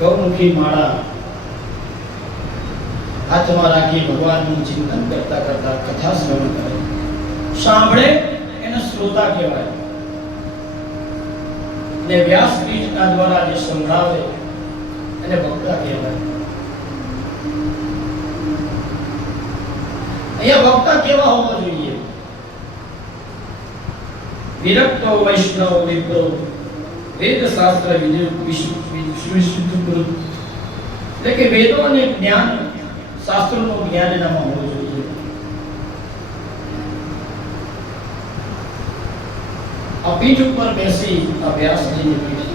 ગૌમુખી માળા હાથમાં રાખી ભગવાનનું ચિંતન કરતા કરતા કથા શ્રવણ કરે, સાંભળે એને શ્રોતા કહેવાય. ને વ્યાસપીઠના દ્વારા જે સંભળાવે એને વક્તા કહેવાય. અહીંયા વક્તા કેવા હોવા જોઈએ? વિરક્તો વૈષ્ણવ વિપ્રો વેદ શાસ્ત્ર વિશુદ્ધ ગુરુ, એટલે કે વેદો અને જ્ઞાન, શાસ્ત્રોનું જ્ઞાન એનામાં હોવું જોઈએ. આ પીઠ ઉપર બેસી અભ્યાસની પીઠ,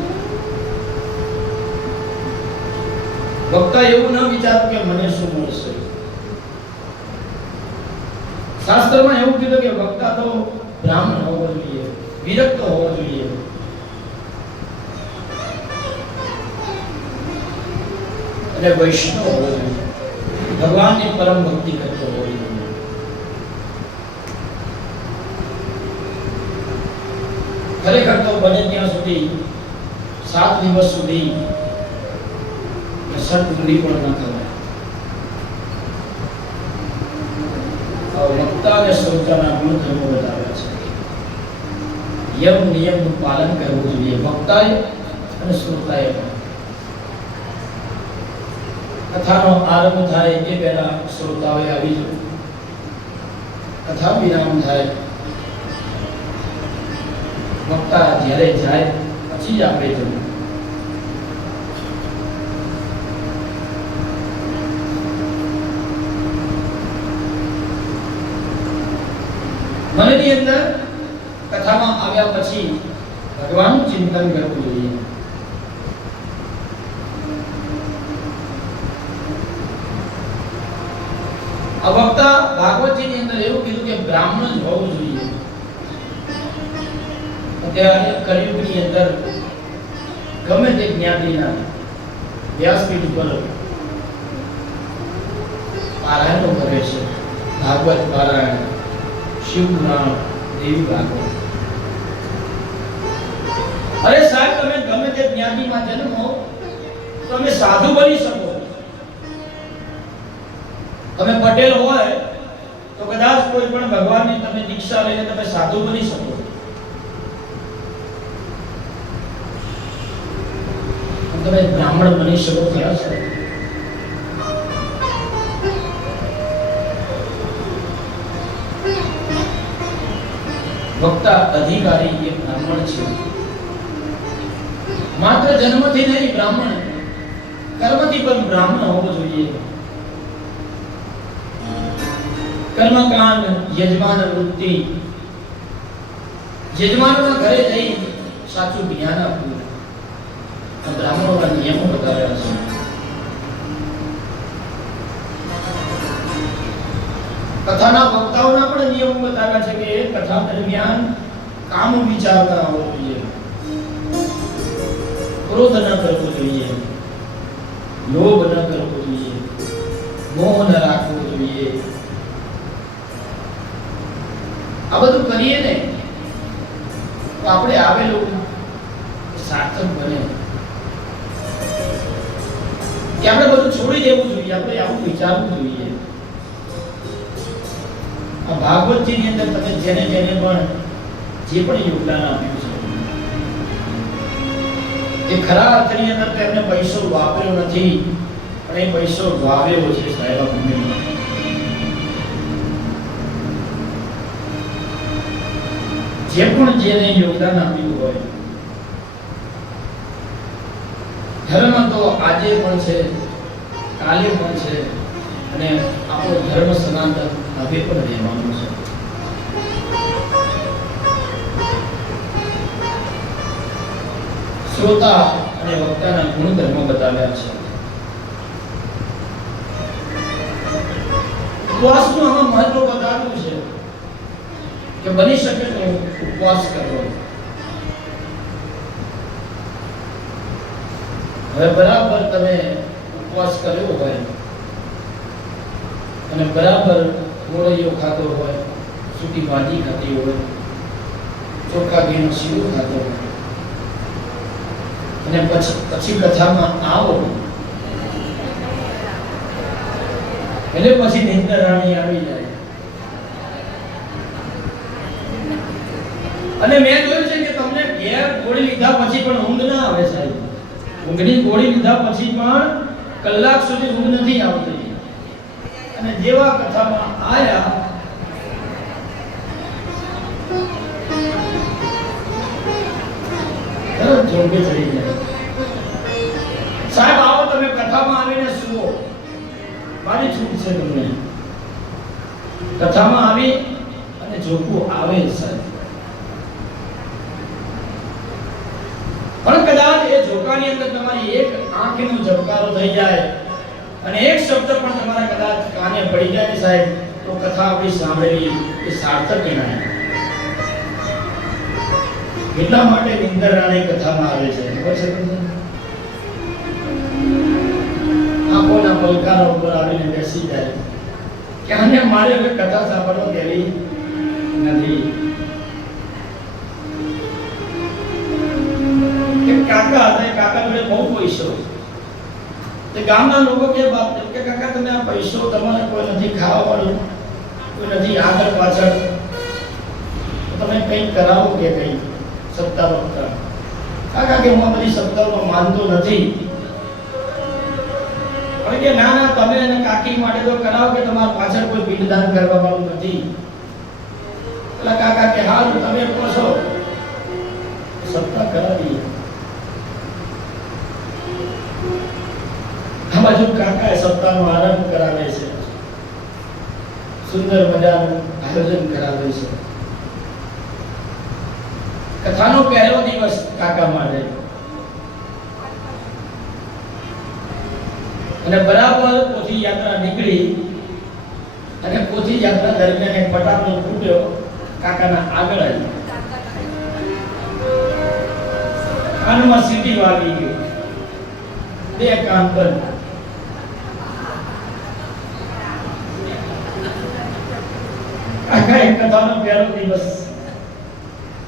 વક્તા એવું ન વિચારું કે મને શું મળશે. શાસ્ત્રમાં એવું કીધું કે વક્તા તો બ્રાહ્મણ હોવો જોઈએ, વિરક્ત હોવો જોઈએ. અને વૈષ્ણવ હોવો જોઈએ, ભગવાનની પરમ ભક્તિ કરતો હોવો જોઈએ. ખરેખર તો બને ત્યાં સુધી 7 દિવસ સુધી સત્પુરી પણ ન થવાય. વક્તા અને શ્રોતાના ગુણધર્મો બતાવ્યા છે. યમ નિયમનું પાલન કરવું જોઈએ વક્તાએ અને શ્રોતાએ પણ. કથાનો આરંભ થાય એ પહેલા શ્રોતાઓએ આવી જવું, કથા વિરામ થાય, વક્તા જ્યારે જાય પછી જ આપણે જવું. મનની અંદર કથામાં આવ્યા પછી ભગવાનનું ચિંતન કરવું જોઈએ. આ વક્તા ભાગવતજીની અંદર એવું કીધું કે બ્રાહ્મણ જ હોવું જોઈએ. અત્યારે કલિયુગની અંદર ગમે તે જ્ઞાતિના વ્યાસપીઠ ઉપર પારાયણો કરે છે, ભાગવત પારાયણ, શિવ પુરાણ, દેવી ભાગવત. અરે સાહેબ, તમે ગમે તે જ્ઞાતિમાં જન્મો તો તમે સાધુ બની શકો. તમે પટેલ હોય તો કદાચ કોઈ પણ ભગવાનની તમે દીક્ષા લઈને તમે સાધુ બની શકો. તમે બ્રાહ્મણ બની શકો ખરા સાહેબ? વક્તા અધિકારી એ બ્રાહ્મણ છે. માત્ર જન્મથી નહીં, બ્રાહ્મણ કર્મથી પણ બ્રાહ્મણ હોવો જોઈએ. કર્મકાંડ, યજમાન વૃત્તિ, યજમાનના ઘરે જઈ સાચું જ્ઞાન આપવું, આ બ્રાહ્મણોના નિયમો બતાવ્યા છે. કથાના વક્તાઓના પણ નિયમો બતાવ્યા છે કે કથા દરમિયાન કામ વિચાર ન હોવો જોઈએ, ક્રોધ ન કરવો જોઈએ, લોભ ન કરવો જોઈએ, મોહ ન રાખવો જોઈએ. આ બધું કરીએ ને તો આપણે આવેલું સાર્થક બને. કે આપણે બધું છોડી દેવું જોઈએ, આપણે આવું વિચારવું જોઈએ. આ ભાગવતજી ની અંદર તમે જેને જેને પણ જે પણ યોગદાન આપ્યું છે, એ ખરા અર્થની અંદર તેમને પૈસો વાપર્યો નથી, પણ એ પૈસો વાવ્યો છે સાહેબ આ ભૂમિમાં. જે પણ જેને યોગદાન આપ્યું હોય, ધર્મ તો આજે પણ છે, કાલે પણ છે, અને આપણો ધર્મ સનાતન હવે પણ રહેવાનો છે. શ્રોતા અને વક્તાના ગુણધર્મ બતાવ્યા છે. ઉપવાસનું આમાં મહત્વ બતાવ્યું છે કે બની શકે તો ઉપવાસ કરવો. હવે બરાબર તમે ઉપવાસ કર્યો હોય અને બરાબર ગોળીઓ ખાતો હોય, સૂકી ભાજી ખાતી હોય, ચોખ્ખા ઘીનો શીરો ખાતો હોય, અને પછી કથામાં આવો એટલે પછી નિંદર રાણી આવી જાય. અને મેં જોયું છે કે તમને ઘેર ગોળી લીધા પછી પણ ઊંઘ ના આવે સાહેબ. ઊંઘની ગોળી લીધા પછી પણ કલાક સુધી ઊંઘ નથી આવતી. અને જેવા કથામાં આયા તરત જોડે ચડી જાય. સાહેબ આવો તમે કથામાં આવીને સુવો, મારી છૂટ છે તમને. કથામાં આવી અને જોકું આવે સાહેબ. પણ કદાચ એ જોકાની અંદર તમારી એક આંખનો ઝબકારો થઈ જાય અને એક શબ્દ પણ તમારા કદાચ કાને પડી જાય સાહેબ, તો કથા આપણી સાંભળેલી એ સાર્થક ગણાય. એટલા માટે નિંદર રાણી કથામાં આવે છે. ખબર છે તમને? આંખોના પલકારા ઉપર આવીને બેસી જાય કે આને મારે હવે કથા સાંભળવા દેવી નથી. કાકા હતા, કાકા જોડે બહુ પૈસો. તે ગામના લોકો કે બાપ કે કાકા તમે આ પૈસો તમારે કોઈ નથી ખાવા વાળું, કોઈ નથી આગળ પાછળ, તો તમે કંઈક કરાવો કે કંઈ સત્તા વખતા. કાકા કે હું બધી સત્તાઓમાં માનતો નથી. પણ કે ના ના તમે અને કાકી માટે તો કરાવો કે તમારા પાછળ કોઈ પિંડદાન કરવા વાળું નથી. એટલે કાકા કે હાલ તમે કહો છો સત્તા કરાવીએ. આ બાજુ કાકા સપ્તાહનો આરંભ કરાવે છે, સુંદર મજાનું આયોજન કરાવે છે. કથાનો પહેલો દિવસ કાકા માટે અને બરાબર પોથી યાત્રા નીકળી અને પોથી યાત્રા દરમિયાન એક ફટાકડો ફૂટ્યો કાકાના આગળ જ. કાનમાં સીટી વાગી ગઈ, બે કાન બંધ. એક કથાનો પહેલો દિવસ,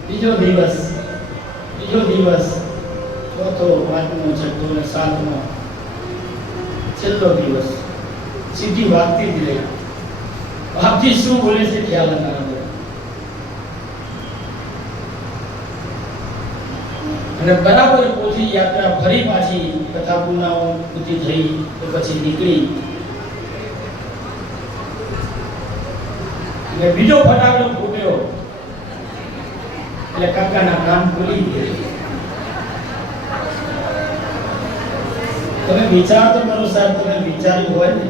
બીજો દિવસ, ત્રીજો દિવસ, ચોથો, પાંચમો, છઠ્ઠો અને સાતમો, છેલ્લો દિવસ સીધી વાગતી જ રહી. બાપજી શું બોલે છે ખ્યાલ ના આવે. અને બરાબર પોથી યાત્રા ફરી પાછી કથા પૂર્ણાહુતિ થઈ તો પછી નીકળી અને બીજો ફટાકડો ફૂટ્યો એટલે કાકાના કાન ખુલી ગયા. તમે વિચાર તો કરો સાહેબ, તમે વિચાર્યું હોય ને,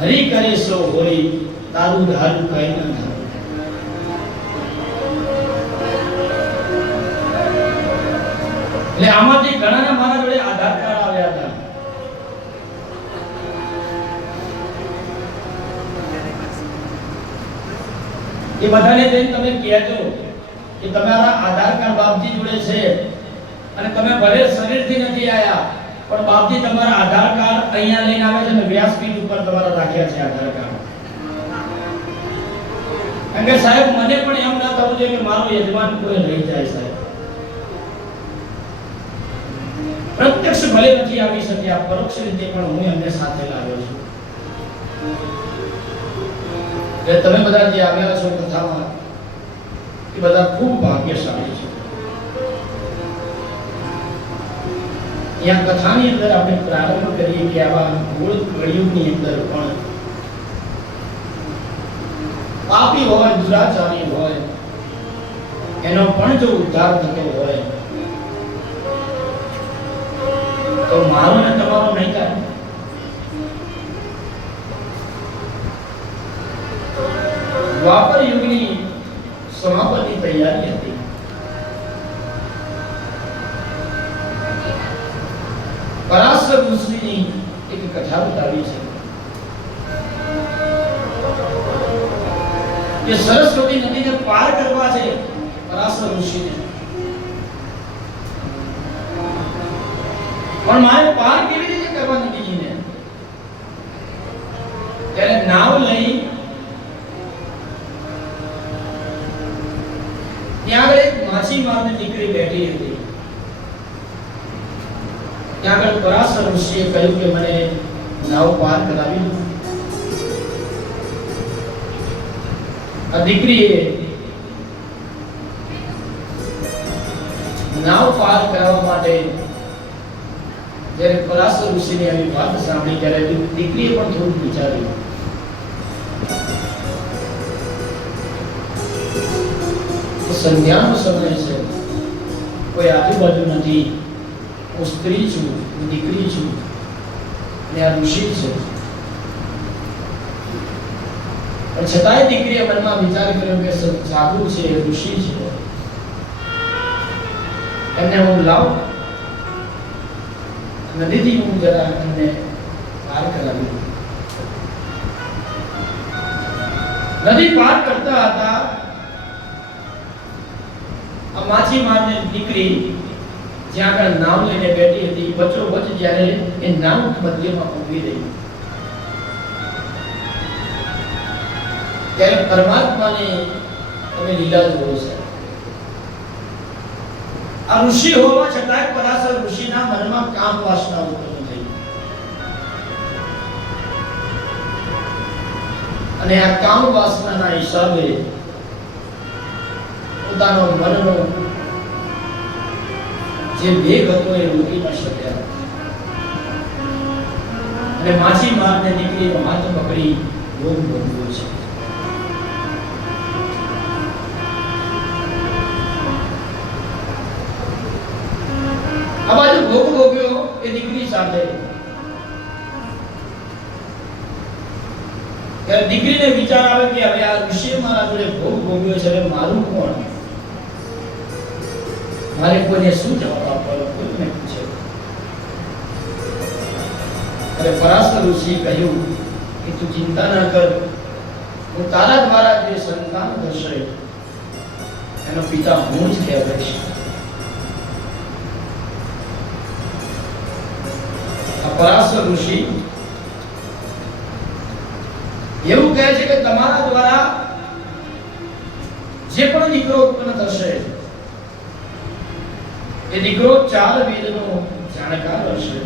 હરી કરે સો હોરી તારું ધારું કઈ ન થાય. એટલે આમાંથી ઘણાના મારા જોડે આધાર કાર્ડ આવ્યા હતા. એ બધાને જઈને તમે કહેજો કે તમારા આધાર કાર્ડ બાપજી જોડે છે અને તમે ભલે શરીરથી નથી આયા પણ બાપજી તમારા આધાર કાર્ડ અહીંયા લઈને આવે છે ને વ્યાસપીઠ ઉપર તમારા રાખ્યા છે આધાર કાર્ડ. કારણ કે સાહેબ મને પણ એમ ના થવું જોઈએ કે મારો યજમાન કોઈ રહી જાય સાહેબ. પ્રત્યક્ષ ભલે નથી આવી શક્યા, પરોક્ષ રીતે પણ હું એમને સાથે લાવ્યો છું. કે તમે બધા જે આવ્યા છો કથામાં એ બધા ખૂબ ભાગ્યશાળી છે. અહીંયા કથાની અંદર આપણે પ્રારંભ કરીએ કે આવા મૂળ કળિયુગની અંદર પણ પાપી હોય, દુરાચારી હોય, એનો પણ જો ઉદ્ધાર થતો હોય તો મારો ને તમારો નહીં થાય. દ્વાપર યુગની સમાપનની તૈયારી હતી. પરાશર ઋષિની એક કથા બતાવી છે કે સરસ્વતી નદીને પાર કરવા છે પરાશર ઋષિને, પણ મારે પાર કેવી રીતે કરવા નદીજીને? ત્યારે નાવ લઈ ત્યાં આગળ એક માછીમારની દીકરી બેઠી હતી. ત્યાં આગળ પરાશર ઋષિએ કહ્યું કે મને નાવ પાર કરાવી દો. આ દીકરીએ નાવ પાર કરાવવા માટે જ્યારે પરાશર ઋષિની આવી વાત સાંભળી ત્યારે દીકરીએ પણ થોડું વિચાર્યું. સંધ્યાનો સમય છે, કોઈ આજુબાજુ નથી, હું સ્ત્રી છું, હું દીકરી છું અને આ ઋષિ છે. પણ છતાંય દીકરીએ મનમાં વિચાર કર્યો કે સાધુ છે, ઋષિ છે, એમને હું લાવું નદીથી હું જરા એમને પાર કરાવી દઉં. નદી પાર કરતા હતા આ માછીમારની દીકરી જ્યાં આગળ નાવ લઈને બેઠી હતી, વચ્ચોવચ્ચ જ્યારે એ નાવ મધ્યમાં ઊભી રહી ત્યારે પરમાત્માની તમે લીલા જુઓ છે. આ ઋષિ હોવા છતાં પરાશર ઋષિના મનમાં કામ વાસના ઉત્પન્ન થઈ અને આ કામ વાસનાના હિસાબે પોતાનો મનનો જે વેગ હતો એ રોકી ન શક્યા અને માછીમારને દીકરીનો હાથ પકડી ભોગ ભોગવ્યો છે. આ બાજુ ભોગ ભોગવ્યો એ દીકરી સાથે. ત્યારે દીકરીને વિચાર આવે કે હવે આ ઋષિ મારા જોડે ભોગ ભોગવ્યો છે, હવે મારું કોણ? મારે કોઈને શું જવાબ આપવાનો? કોઈને પૂછે. અરે પરાશર ઋષિ કહ્યું કે તું ચિંતા ન કર, હું તારા દ્વારા જે સંતાન થશે એનો પિતા હું જ કહેવાઈશ. આ પરાશર ઋષિ એવું કહે છે કે તમારા દ્વારા જે પણ દીકરો ઉત્પન્ન થશે એ દીકરો 4 વેદનો જાણકાર હશે.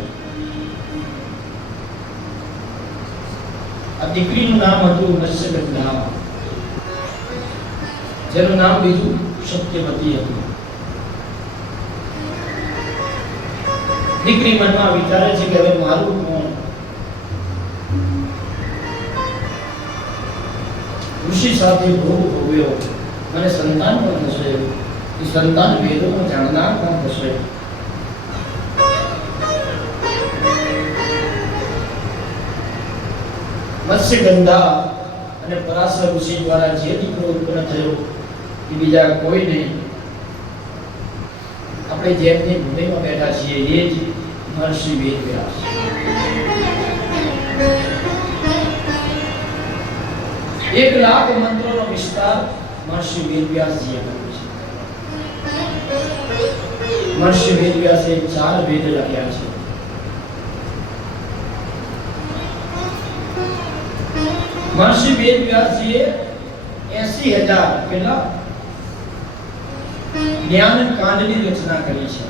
આ દીકરીનું નામ હતું નસ્યગંધા, જેનું નામ બીજું સત્યવતી હતું. દીકરી મનમાં વિચારે છે કે હવે મારું કોણ? ઋષિ સાથે ભોગ ભોગ્યો અને સંતાન પણ થશે. એ સંતાન વેદોનો જાણનાર પણ થશે. મત્સ્યગંધા અને પરાશર ઋષિ દ્વારા જે દીકરો ઉત્પન્ન થયો એ બીજા કોઈ નહીં, આપણે જેમની ભૂમિમાં બેઠા છીએ એ જ મહર્ષિ વેદવ્યાસ. 1,00,000 મંત્રોનો વિસ્તાર મહર્ષિ વેદવ્યાસજીએ કર્યો છે. મહર્ષિ વેદવ્યાસે 4 વેદ લખ્યા છે. મહર્ષિ વેદવ્યાસજીએ 80,000 કેટલા જ્ઞાન કાંડની રચના કરી છે.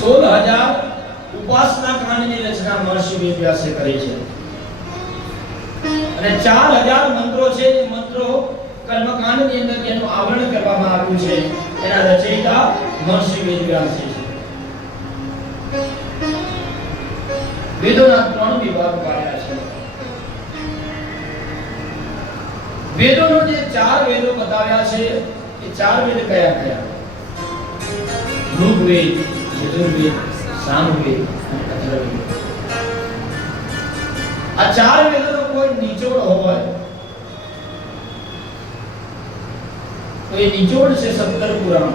16,000 ઉપાસના કાંડની રચના મહર્ષિ વેદવ્યાસે કરી છે. અને 4,000 મંત્રો છે. એ મંત્રો કર્મકાંડની અંદર તેનું આવરણ કરવામાં આવ્યું છે. એના રચયિતા મહર્ષિ વેદવ્યાસજી છે. વેદોના 3 વિભાગ પાડ્યા છે. વેદોનો જે 4 વેદો બતાવ્યા છે એ 4 વેદ કયા કયા? ઋગ્વેદ, યજુર્વેદ, સામવેદ અને અથર્વવેદ. આ 4 વેદોનો કોઈ નિચોડ હોય તો એ નિચોડ છે 17 પુરાણ.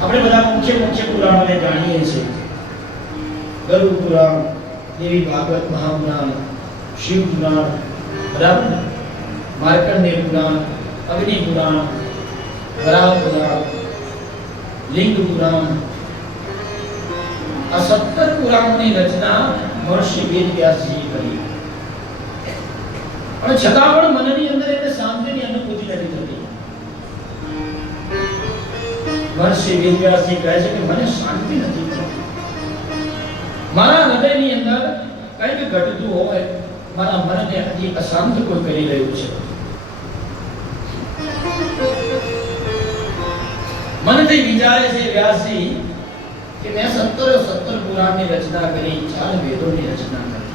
આપણે બધા મુખ્ય પુરાણોને જાણીએ છીએ. ગરુડ પુરાણ, દેવી ભાગવત મહાપુરાણ, શિવ પુરાણ, બરાબર ને? માર્કંડેય પુરાણ, અગ્નિ પુરાણ, વરાહ પુરાણ, લિંગ પુરાણ. આ 17 પુરાણોની રચના મહર્ષિ વેદવ્યાસજી કરી. પણ છતાં પણ મનની અંદર એને શાંતિની અનુભૂતિ નથી થતી. મહર્ષિ વેદવ્યાસજી કહે છે કે મને શાંતિ નથી થતી. મારા હૃદયની અંદર કંઈક ઘટતું હોય, મારા મનને હજી અશાંત કોઈ કરી રહ્યું છે. મનથી વિચારે છે વ્યાસજી કે મેં 17 પુરાણની રચના કરી, 4 વેદોની રચના કરી,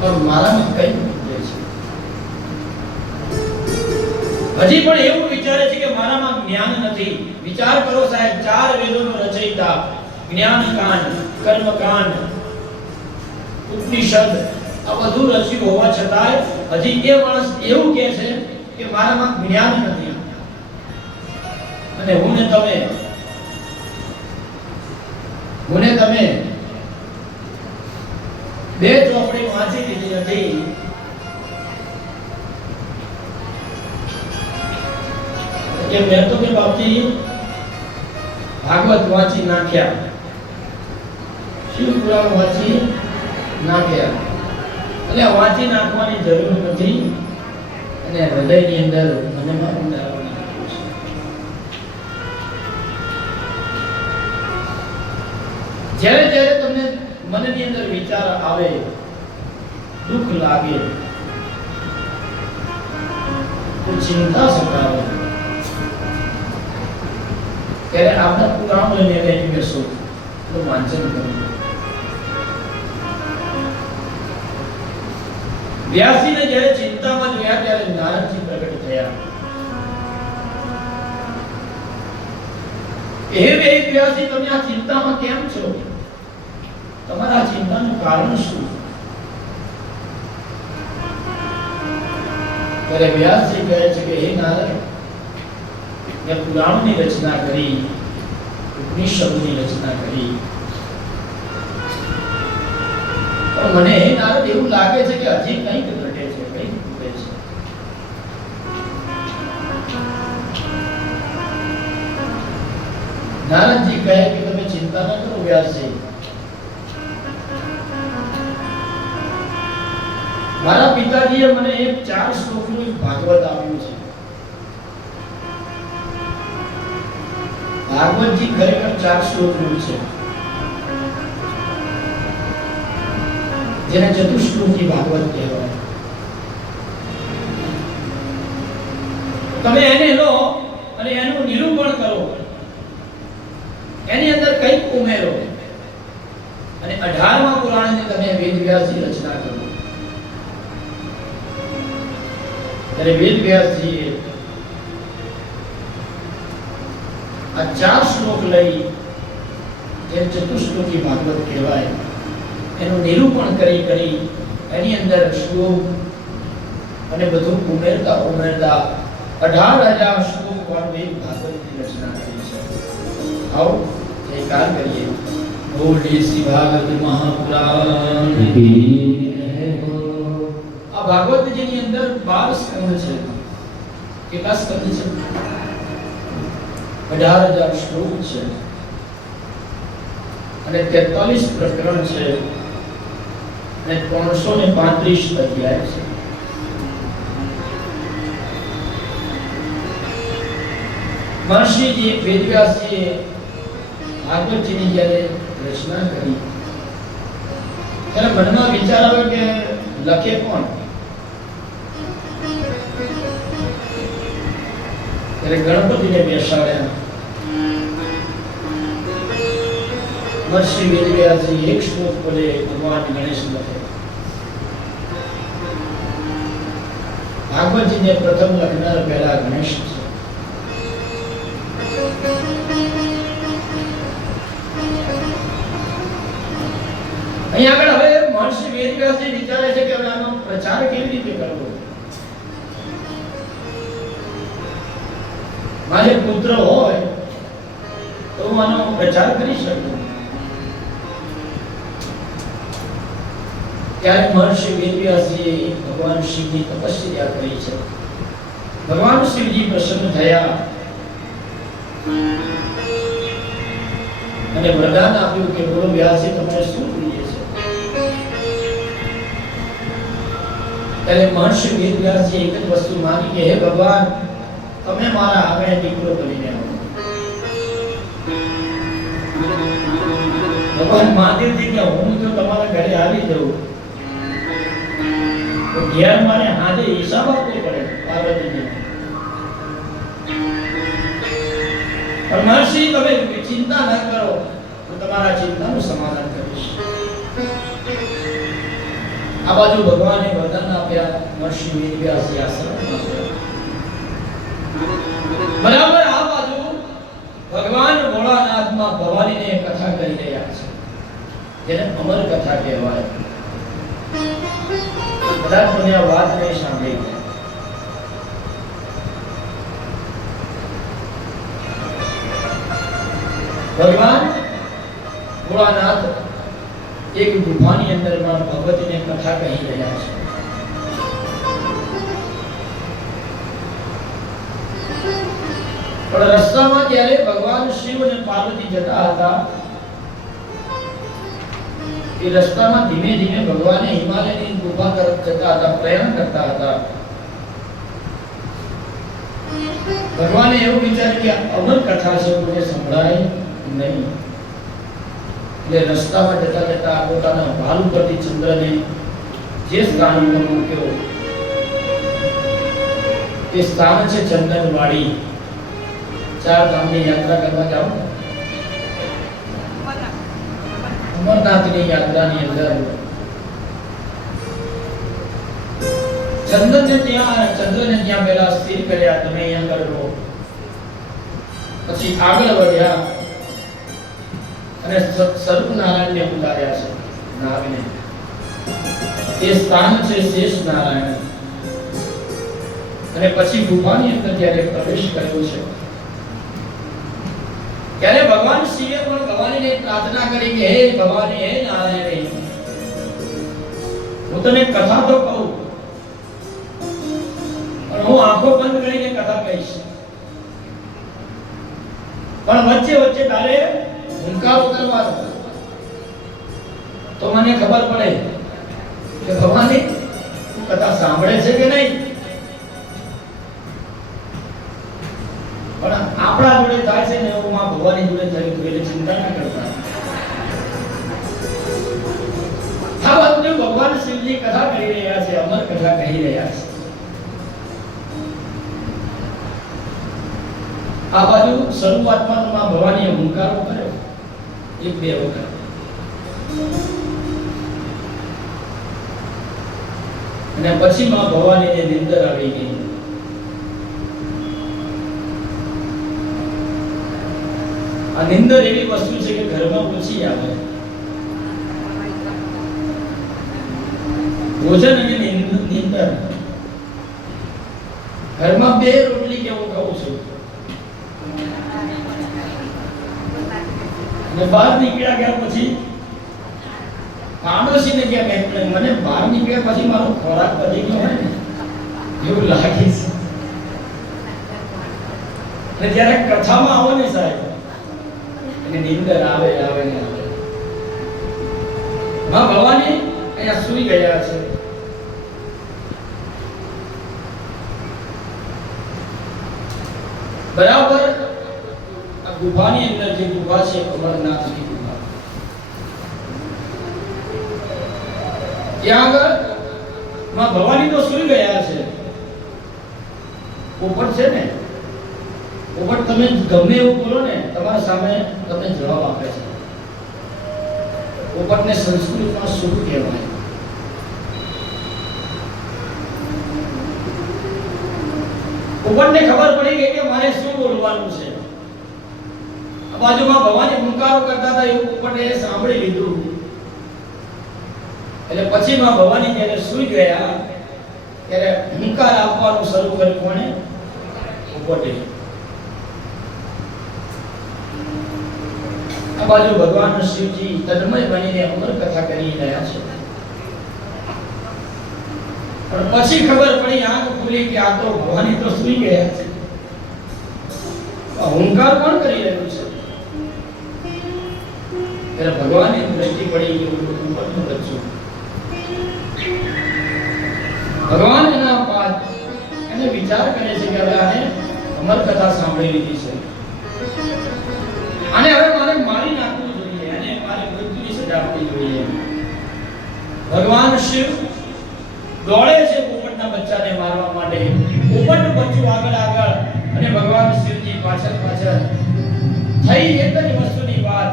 પણ મારામાં કઈ ખૂટે છે. હજી પણ એવું વિચારે છે કે મારામાં જ્ઞાન નથી. વિચાર કરો સાહેબ, 4 વેદોનો રચયિતા, જ્ઞાનકાંડ, કર્મકાંડ, ઉપનિષદ, આ બધું રચ્યું હોવા છતાં હજી એ માણસ એવું કહે છે કે મારામાં જ્ઞાન નથી. અને હું ને તમે 2 ચોપડી વાંચી લીધી હતી. કે મેં તો કે બાપજી ભાગવત વાંચી નાખ્યા, શિવ પુરાણ વાંચી નાખ્યા. એટલે વાંચી નાખવાની જરૂર નથી. અને હૃદયની અંદર મને મારું દાવાનું છે. જ્યારે તમને મનની અંદર વિચાર આવે, દુઃખ લાગે, તો ચિંતા સતાવે, ત્યારે આપણા પુરાણ લઈને લઈને બેસો તો વાંચન કરો. વ્યાસજીને જ્યારે ચિંતામાં જોયા ત્યારે નારદજી પ્રગટ થયા. હે વ્યાસજી, તમે આ ચિંતામાં કેમ છો? તમારા ચિંતાનું કારણ શું? ત્યારે વ્યાસજી કહે છે કે હે નારદ, મેં પુરાણની રચના કરી, ઉપનિષદની રચના કરી, પણ મને હે નારદ એવું લાગે છે કે હજી કંઈક ઘટે છે, કંઈક ખૂટે છે. નારદજી કહે કે તમે ચિંતા ન કરો વ્યાસજી, મારા પિતાજીએ મને એક 4 શ્લોકનું ભાગવત આપ્યું છે. ભાગવતજી ખરેખર 4 શ્લોકનું છે, જેને ચતુશ્લોકી ભાગવત કહેવાય. તમે એને લો અને અને એનું નિરૂપણ કરો, એની અંદર કંઈક ઉમેરો અને 18મા પુરાણની તમે વેદવ્યાસજી રચના કરો. ત્યારે વેદવ્યાસજીએ આ 4 શ્લોક લઈ જે ચતુશ્લોકી ભાગવત કહેવાય એનું નિરૂપણ કરી એની અંદર શ્લોક અને બધું ઉમેરતા 18,000 શ્લોક વાળું એક ભાગવતની રચના કરી છે. આવો જયકાર કરીએ. બોલે શ્રી ભાગવત મહાપુરાણ કી જય. આ ભાગવતજીની અંદર 12 સ્કંદ છે. કેટલા સ્કંદ છે? 18,000 શ્લોક છે અને 43 પ્રકરણ છે અને 335 અધ્યાય છે. મહર્ષિજી વેદવ્યાસજીએ ભાગવતજીની જ્યારે રચના કરી ત્યારે મનમાં વિચાર આવ્યો કે લખે કોણ? ત્યારે ગણપતિને બેસાડ્યા. મહર્ષિ વેદવ્યાસજી એક શ્લોક બોલે, ભગવાન ગણેશ લખે. ભાગવતજીને પ્રથમ લખનાર પહેલા ગણેશ છે. અહીં આગળ હવે મહર્ષિ વેદવ્યાસજી વિચારે છે કે હવે આનો પ્રચાર કેવી રીતે કરવો. મારે પુત્ર હોય તો હું આનો પ્રચાર કરી શકું. ત્યારે મહર્ષિ વેદવ્યાસજીએ ભગવાન શિવની તપસ્યા કરી છે. ભગવાન શિવજી પ્રસન્ન થયા અને વરદાન આપ્યું કે બોલો વ્યાસજી, તમારે શું જોઈએ છે? ત્યારે મહર્ષિ વેદવ્યાસજી એક જ વસ્તુ માંગી કે હે ભગવાન, તમે મારા આગળ દીકરો બનીને આવો. ભગવાન મહાદેવજી કે હું જો તમારા ઘરે આવી જાઉં તો ઘેર મારે હાજે હિસાબ આપવો પડે પાર્વતીજી. પણ મહર્ષિ તમે ચિંતા ન કરો, હું તમારા ચિંતાનું સમાધાન કરીશ. આ બાજુ ભગવાને વરદાન આપ્યા. મહર્ષિ વેદવ્યાસજી આશ્રમમાં ગયા. બરાબર આ બાજુ ભગવાન ભોળાનાથમાં ભવાનીને કથા કરી રહ્યા છે, જેને અમર કથા કહેવાય. કદાચ મને આ વાત નહીં સાંભળી. ભગવાન ભોળાનાથ એક ગુફાની અંદરમાં ભગવતીને કથા કહી રહ્યા છે. પણ રસ્તામાં જ્યારે ભગવાન શિવ અને પાર્વતી જતા હતા એ રસ્તામાં ધીમે ધીમે ભગવાને હિમાલયની ગુફા તરફ જતા હતા, પ્રયાણ કરતા હતા. ભગવાને એવું વિચાર્યું કે અમર કથા છે, મને સંભળાય નહીં. એટલે રસ્તામાં જતા જતા પોતાના ભાલ ઉપરથી ચંદ્રને જે સ્થાન ઉપર મૂક્યો તે સ્થાન છે ચંદનવાડી. 4 ધામની યાત્રા કરવા જાઓ, અમરનાથની યાત્રાની અંદર ચંદ્રને ત્યાં પહેલા સ્થિર કર્યા, તમે અહીંયા કરો. પછી આગળ વધ્યા અને સર્વનારાયણને ઉતાર્યા છે નાગને. એ સ્થાન છે શેષ નારાયણ. અને પછી ગુફાની અંદર જ્યારે પ્રવેશ કર્યો છે ત્યારે ભગવાન શિવે પણ ભવાનીને પ્રાર્થના કરી કે હે ભવાની, હે નારાયણ, હું તને કથા તો કહું પણ હું આંખો બંધ કરીને કથા કહીશ. પણ વચ્ચે વચ્ચે તારે હુંકારો કરવાનો તો મને ખબર પડે કે ભવાની કથા સાંભળે છે કે નહીં. પણ આપણા જોડે થાય છે ને એવું માં ભવાની જોડે થયું એટલે ચિંતા ના કરતા. આ વખતે ભગવાન શિવજી કથા કરી રહ્યા છે, અમર કથા કહી રહ્યા છે. આ બાજુ શરૂઆતમાં તો માં ભવાનીએ હુંકારો કર્યો એક બે વખત, અને પછી માં ભવાનીને નિંદર આવી ગઈ. આ નિંદર એવી વસ્તુ છે કે ઘરમાં પછી આવે. ભોજન અને નિંદર, ઘરમાં બે રોટલી કેવું ખાવું છું, અને બહાર નીકળ્યા ગયા પછી પાડોશીને કે મને બહાર નીકળ્યા પછી મારો ખોરાક વધી ગયો હોય ને એવું લાગે છે. અને જ્યારે કથામાં આવો ને સાહેબ, અને નિંદર આવે આવે ને આવે. માં ભવાની અહીંયા સૂઈ ગયા છે. બરાબર આ ગુફાની અંદર જે ગુફા છે અમરનાથની ગુફા, ત્યાં આગળ માં ભવાની તો સૂઈ ગયા છે. ઉપર છે ને, ઉપર તમે ગમે એવું બોલો ને તમારા સામે તમને જવાબ આપે છે. ઉપરને સંસ્કૃતમાં શું કહેવાય? ઉપરને ખબર પડી ગઈ કે મારે શું બોલવાનું છે. આ બાજુમાં ભવાની હુંકારો કરતા હતા એવું ઉપરને સાંભળી લીધું. એટલે પછી માં ભવાની જ્યારે સૂઈ ગયા ત્યારે હુંકાર આપવાનું શરૂ કર્યું. કોણે? ઉપરને. આ બાજુ ભગવાન શિવજી તન્મય બનીને અમર કથા કરી રહ્યા છે. પણ પછી ખબર પડી, આંખ ખુલી કે આ તો ભવાની તો સૂઈ ગયા છે. હુંકાર કોણ કરી રહ્યું છે? ત્યારે ભગવાનની દ્રષ્ટિ પડી ઉપરનું બચ્ચું. ભગવાન એના પાદ એને વિચાર કરે છે કે હવે આને અમર કથા સાંભળી લીધી છે, અને હવે મારે મારી નાખવું જોઈએ, અને મારે મૃત્યુની સજા આપવી જોઈએ. ભગવાન શિવ દોડે છે પોપટના બચ્ચાને મારવા માટે. પોપટનું બચ્ચું આગળ આગળ અને ભગવાન શિવજી પાછળ પાછળ. થઈ એક જ વસ્તુની વાત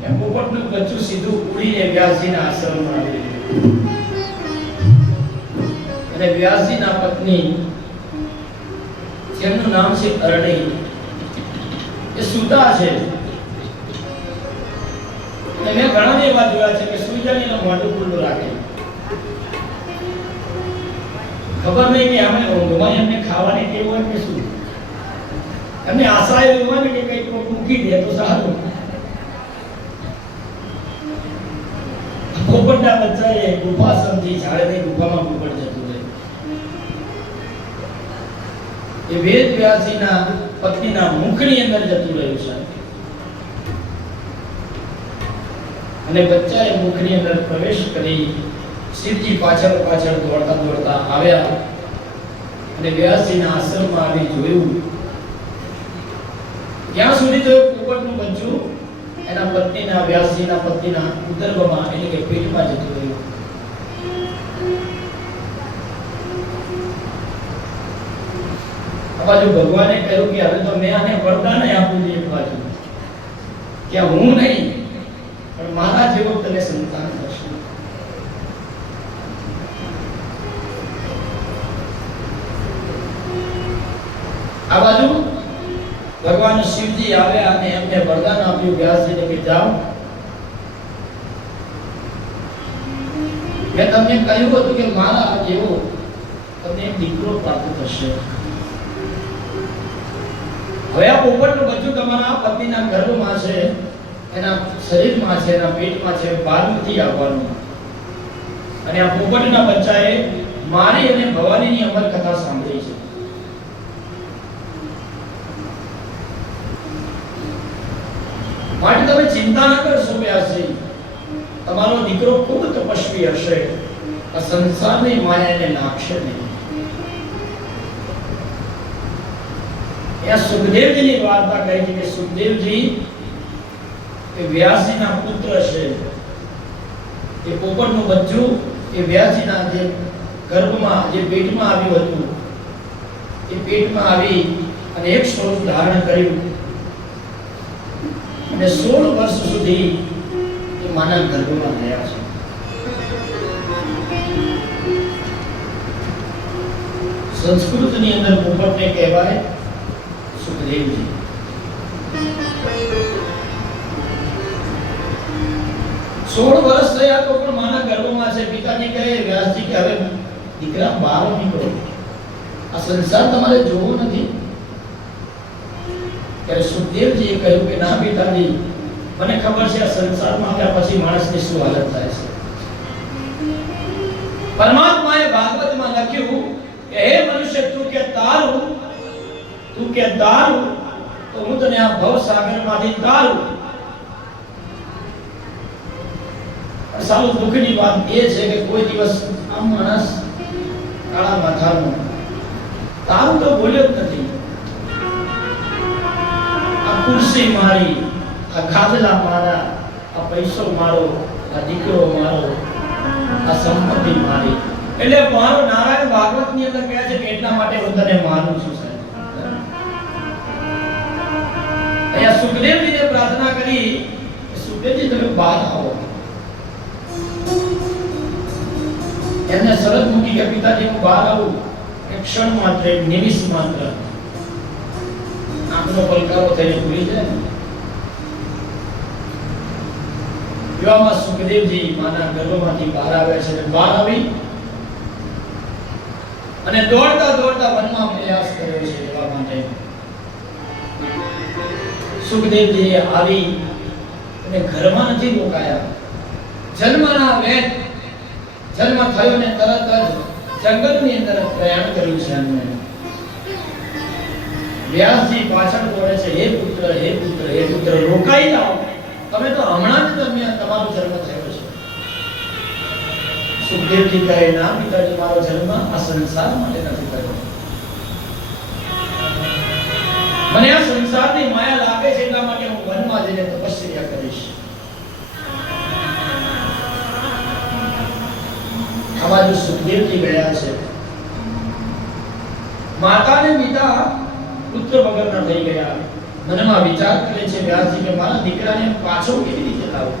કે પોપટનું બચ્ચું સીધું ઉડીને વ્યાસજીના આશ્રમમાં આવી ગયું. અને વ્યાસજીના પત્ની, જેમનું નામ છે અરણી, એ સૂતા છે. અને મેં ઘણા એવા જોયા છે કે સુઈ જાય એનું મોઢું ખુલ્લું રાખે. ખબર નહીં કે અમે ઊંઘમાં એમને ખાવાની ટેવ હોય કે શું. એમને આશા એવી હોય ને કે કંઈક મૂકી દે તો સારું. પોપટના બચ્ચાએ ગુફા સમજી ઝાડની ગુફામાં પોપટ જતું રહે. એ વેદ વ્યાસજીના પત્નીના મુખની અંદર જતું રહ્યું છે, અને બચ્ચાએ મુખની અંદર પ્રવેશ કરી. શિવજી પાછળ પાછળ દોડતા દોડતા આવ્યા અને વ્યાસજીના આશ્રમમાં આવી જોયું. ત્યાં સુધી તો પોપટનું બચ્ચું એના પત્નીના, વ્યાસજીના પત્નીના ઉદરમાં એટલે કે પેટમાં જતું રહ્યું. આ બાજુ ભગવાને કહ્યું કે હવે તો મેં આને વરદાન આપવું છે એક બાજુ, કે હું નહીં પણ મારા જેવો તને સંતાન થશે. આ બાજુ ભગવાન શિવજી આવ્યા અને એમને વરદાન આપ્યું વ્યાસજીને કે જાઓ, મેં તમને કહ્યું હતું કે મારા જેવો તમને એક દીકરો પ્રાપ્ત થશે. હવે આ પોપટનું બચ્ચું તમારા પત્નીના ગર્ભમાં છે, એના શરીરમાં છે, એના પેટમાં છે, બહાર નથી આવવાનું. અને આ પોપટના બચ્ચાએ મારી અને ભવાનીની અમર કથા સાંભળી છે. માટે તમે ચિંતા ન કરશો વ્યાસજી, તમારો દીકરો ખૂબ તપસ્વી હશે, આ સંસારની માયાને નાખશે નહીં. यहाँ सुखदेवजीની વાર્તા કહે છે કે સુખદેવજી એ વ્યાસજીના પુત્ર છે. એ પોપટનું બચ્ચું એ વ્યાસજીના જે ગર્ભમાં, જે પેટમાં આવ્યું હતું, એ પેટમાં આવી અને એક સ્વરૂપ ધારણ કર્યું અને 16 વર્ષ સુધી એ માના ગર્ભમાં રહ્યા છે. સંસ્કૃતની અંદર પોપટને કહેવાય સુખદેવજી. સોળ વર્ષ થયા તો પણ માના ગર્ભમાં છે. પિતાજી કહે વ્યાસજી કે હવે દીકરા બહાર નીકળો, આ સંસાર તમારે જોવો નથી. ત્યારે સુખદેવજીએ કહ્યું કે ના પિતાજી, મને ખબર છે આ સંસારમાં આવ્યા પછી માણસની શું હાલત થાય છે. પરમાત્માએ ભાગવતમાં લખ્યું કે હે મનુષ્ય, તું કે તારું તો હું તને આ ભવ સાગરમાંથી તારું. સાલું દુઃખની વાત એ છે કે કોઈ દિવસ આમ માણસ કાળા માથાનો તારું તો બોલ્યો જ નથી. આ ખુરશી મારી, આ ગાદલા મારા, આ પૈસો મારો, આ દીકરો મારો, આ સંપત્તિ મારી. એટલે મારો નારાયણ ભાગવતની અંદર કહે છે કે એટલા માટે હું તને માનું છું. અહીંયા સુખદેવજીને પ્રાર્થના કરી, સુખદેવજી તમે બહાર આવો. એમને શરત મૂકી કે પિતાજી હું બહાર આવું. એક ક્ષણ માત્ર, એક નિમિષ માત્ર આંખનો પલકારો થઈને ભૂલી જાય. એવામાં સુખદેવજી માના ગર્ભમાંથી બહાર આવે છે. બહાર આવી અને દોડતા વનમાં પ્રયાસ કર્યો છે એવા માટે સુખદેવજી આવી અને ઘરમાં નથી રોકાયા. જન્મના વેદ જન્મ થયો ને તરત જ જંગલની અંદર પ્રયાણ કર્યું છે. એમને વ્યાસજી પાછળ દોડે છે, હે પુત્ર, હે પુત્ર, હે પુત્ર, રોકાઈ જાઓ, તમે તો હમણાં જ તમારો જન્મ થયો છે. સુખદેવજી કહે ના પિતાજી, મારો જન્મ આ સંસાર માટે નથી થયો. મને આ સંસારની માયા લાગે છે, એટલા માટે હું વનમાં જઈને તપસ્યા કરીશ. આ બાજુ સુખદેવજી ગયા છે. માતા અને પિતા પુત્ર વગરના થઈ ગયા. મનમાં વિચાર કરે છે વ્યાસજી કે મારા દીકરાને પાછો કેવી રીતે લાવું.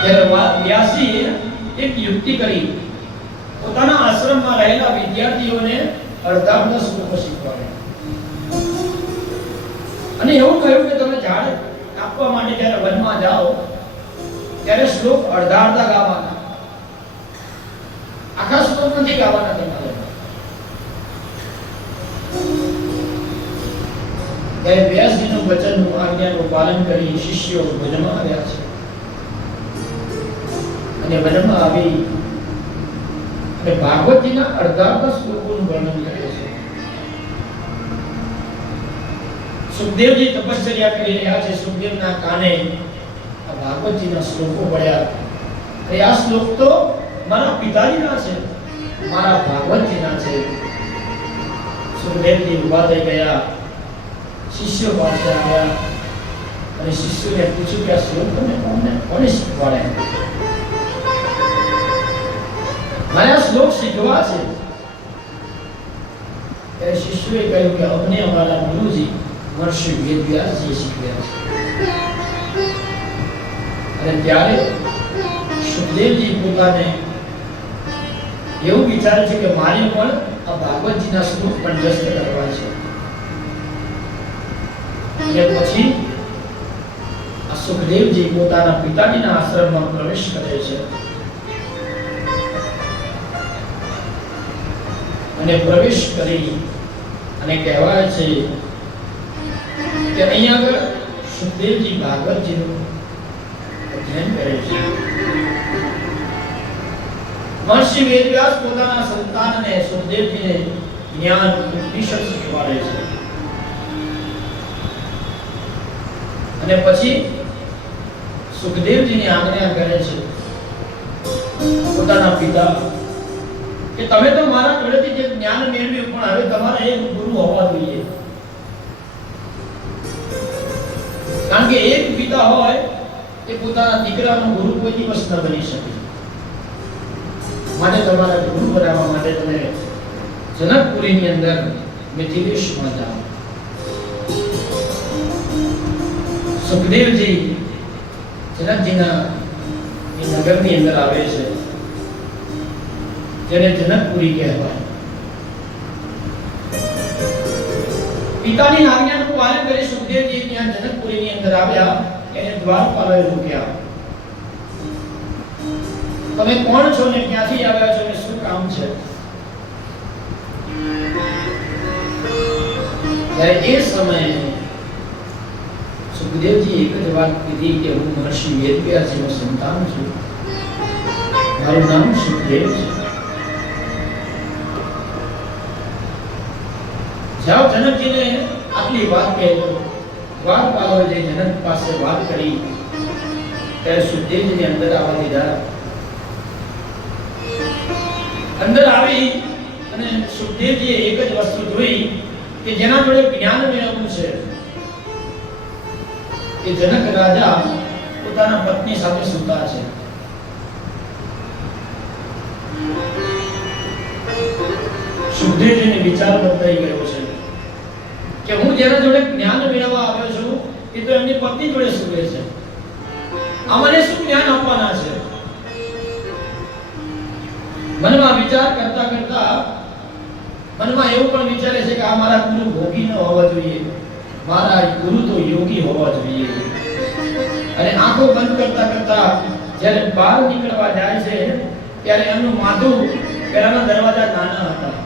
ત્યારે વ્યાસજીએ એક યુક્તિ કરી. પોતાના આશ્રમમાં રહેલા વિદ્યાર્થીઓને અડધા શ્લોકો શીખવાડ્યા અને એવું કહ્યું કે તમે ઝાડ કાપવા માટે જ્યારે વનમાં જાઓ ત્યારે શ્લોક અડધા ગાવાના, આખા શ્લોક નથી ગાવાના તમારે. ત્યારે વ્યાસજીનું વચનનું આજ્ઞાનું પાલન કરી શિષ્યો વનમાં આવ્યા છે. અને વનમાં આવી અને ભાગવતજીના અડધા શ્લોકોનું વર્ણન કરે છે. સુખદેવજી તપશ્ચર્યા કરી રહ્યા છે. સુખદેવના કાને આ ભાગવતજીના શ્લોકો પડ્યા. એ આ શ્લોક તો મારા પિતાજીના છે, મારા ભાગવતજીના છે. સુખદેવજી ઊભા થઈ ગયા, શિષ્યો પાસે આવ્યા અને શિષ્યોને પૂછ્યું કે આ શ્લોક તમે કોને શીખવાડ્યા? મારે આ શ્લોક શીખવા છે. ત્યારે શિષ્યોએ કહ્યું કે અમને અમારા ગુરુજી મહર્ષિ વેદવ્યાસજીએ શીખવ્યા છે. અને ત્યારે સુખદેવજી પોતાને એવું વિચારે છે કે મારે પણ આ ભાગવતજીના શ્લોક કંઠસ્થ કરવા છે. અને પછી આ સુખદેવજી પોતાના પિતાજીના આશ્રમમાં પ્રવેશ કરે છે. અને પ્રવેશ કરી અને કહેવાય છે કે અહીંયા આગળ સુખદેવજી ભાગવતજીનું અધ્યયન કરે છે. મહર્ષિ વેદવ્યાસ પોતાના સંતાનને સુખદેવજીને જ્ઞાન ઉપનિષદ શીખવાડે છે. અને પછી સુખદેવજીની આજ્ઞા કરે છે પોતાના પિતા કે તમે તો મારા જોડેથી જે જ્ઞાન મેળવ્યું, પણ હવે તમારે એક ગુરુ હોવા જોઈએ. કારણ કે એક પિતા હોય એ પોતાના દીકરાનો ગુરુ કોઈ દિવસ ન બની શકે. માટે તમારા ગુરુ બનાવવા માટે તમે જનકપુરીની અંદર મિથિલેશમાં જાઓ. સુખદેવજી જનકજીના એ નગરની અંદર આવે છે, જેને જનકપુરી કહેવાય. પિતાની આજ્ઞાનું પાલન કરી સુખદેવજી ત્યાં જનકપુરીની અંદર આવ્યા. એને દ્વારપાલે રોક્યા. તમે કોણ છો ને ક્યાંથી આવ્યા છો ને શું કામ છે? ત્યારે એ સમયે સુખદેવજી એક જ વાત કીધી કે હું મહર્ષિ વેદવ્યાસજીનો સંતાન છું, મારું નામ સુખદેવ છે. જાઓ જનકજીને આટલી વાત કહેજો. દ્વારપાલોએ જે જનક પાસે વાત કરી ત્યારે સુખદેવજીને અંદર આવવા દીધા. અંદર આવી અને સુખદેવજીએ એક જ વસ્તુ જોઈ કે જેના જોડે જ્ઞાન મેળવવું છે. એ જનક રાજા પોતાના પત્ની સાથે સૂતા છે. સુખદેવજીને વિચાર બદલાઈ ગયો છે કે હું જેના જોડે જ્ઞાન મેળવવા આવ્યો છું એ તો એમની પત્ની જોડે સૂવે છે. આ મને શું જ્ઞાન આપવાના છે? મનમાં વિચાર કરતા કરતા મનમાં એવું પણ વિચારે છે કે આ મારા ગુરુ ભોગી ન હોવા જોઈએ, મારા ગુરુ તો યોગી હોવા જોઈએ. અને આંખો બંધ કરતા કરતા જ્યારે બહાર નીકળવા જાય છે ત્યારે એમનું માથું, પહેલાના દરવાજા નાના હતા,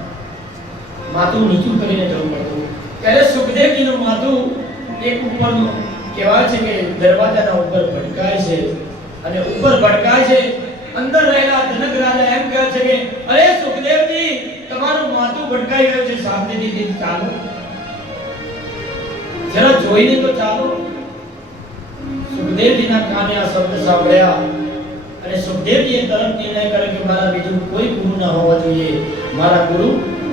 માથું નીચું કરીને જવું પડતું. ત્યારે સુખદેવજીનું માથું એક ઉપરનું કહેવાય છે કે દરવાજાના ઉપર ભટકાય છે અને ઉપર ભટકાય છે. અંદર રહેલા જનક રાજા એમ કહે છે કે અરે સુખદેવજી, તમારું માથું ભટકાઈ ગયું છે, શાંતિથી ચાલો, જરા જોઈને તો ચાલો. સુખદેવજીના કાને આ શબ્દ સાંભળ્યા અને સુખદેવજીએ તરત નિર્ણય કર્યો કે મારા બીજું કોઈ ગુરુ ન હોવા જોઈએ, મારા ગુરુ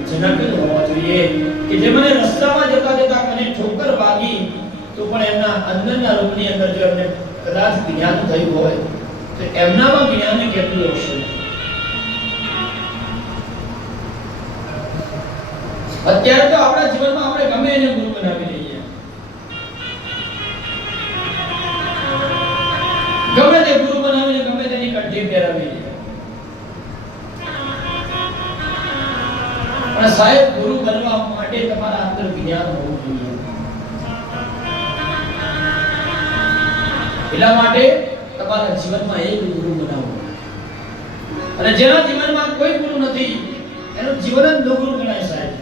જનક જ હોવા જોઈએ કે જે મને રસ્તામાં જતા જતા મને ઠોકર વાગી તો પણ એમના અંદરના રૂમની અંદર જો એમને કદાચ જ્ઞાન થયું હોય તો એમનામાં જ્ઞાન કેટલું હશે. અત્યારે તો આપણા જીવનમાં આપણે ગમે એને ગુરુ બનાવી લઈએ, ગમે તે ગુરુ બનાવીને ગમે તેની કંઠી પહેરાવી લઈએ. પણ સાહેબ, ગુરુ બનવા માટે તમારા અંદર જ્ઞાન હોવું જોઈએ. એટલા માટે તમારા જીવનમાં એક ગુરુ બનાવો. અને જેના જીવનમાં કોઈ ગુરુ નથી એનું જીવન જ દુર્ગુરુ ગણાય સાહેબ.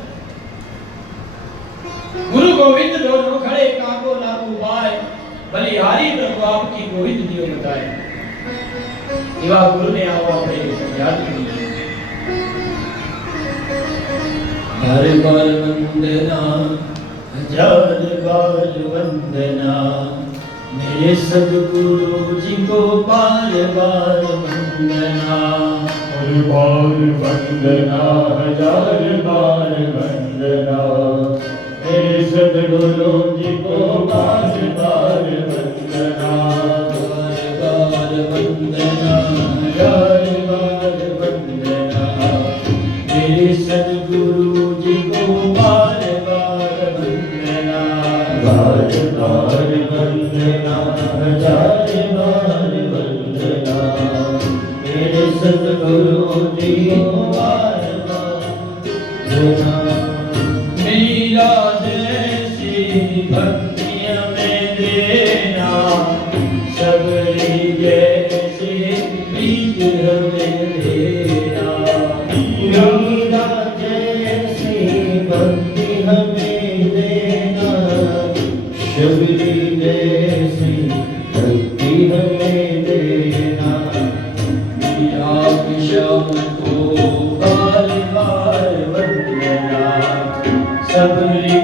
ગુરુ ગોવિંદ દોનો ખડે કાકો લાગુ ભાઈ, બલિહારી પ્રભુ આપકી ગોવિંદ દિયો બતાય. એવા ગુરુને આવો આપણે યાદ કરીએ. हर बार वंदना, हजार बार वंदना, मेरे सदगुरु जी को बार बार वंदना. हर बार वंदना, हजार बार वंदना, मेरे सदगुरु जी को बार बार वंदना. बार बार वंदना, हजार बार वंदना, मेरे सदगुरु जी को बार बार वंदना. बार बार वंदना, हजार बार वंदना, मेरे सदगुरु जी को बार बार वंदना. मेरा जैसी भक्ति हमें देना, सबरी जैसी प्रीत हमें देना. गंगा जैसी भक्ति हमें देना, शबरी जैसी भक्ति हमें देना. आप शाम को बार बार वंदना, सबरी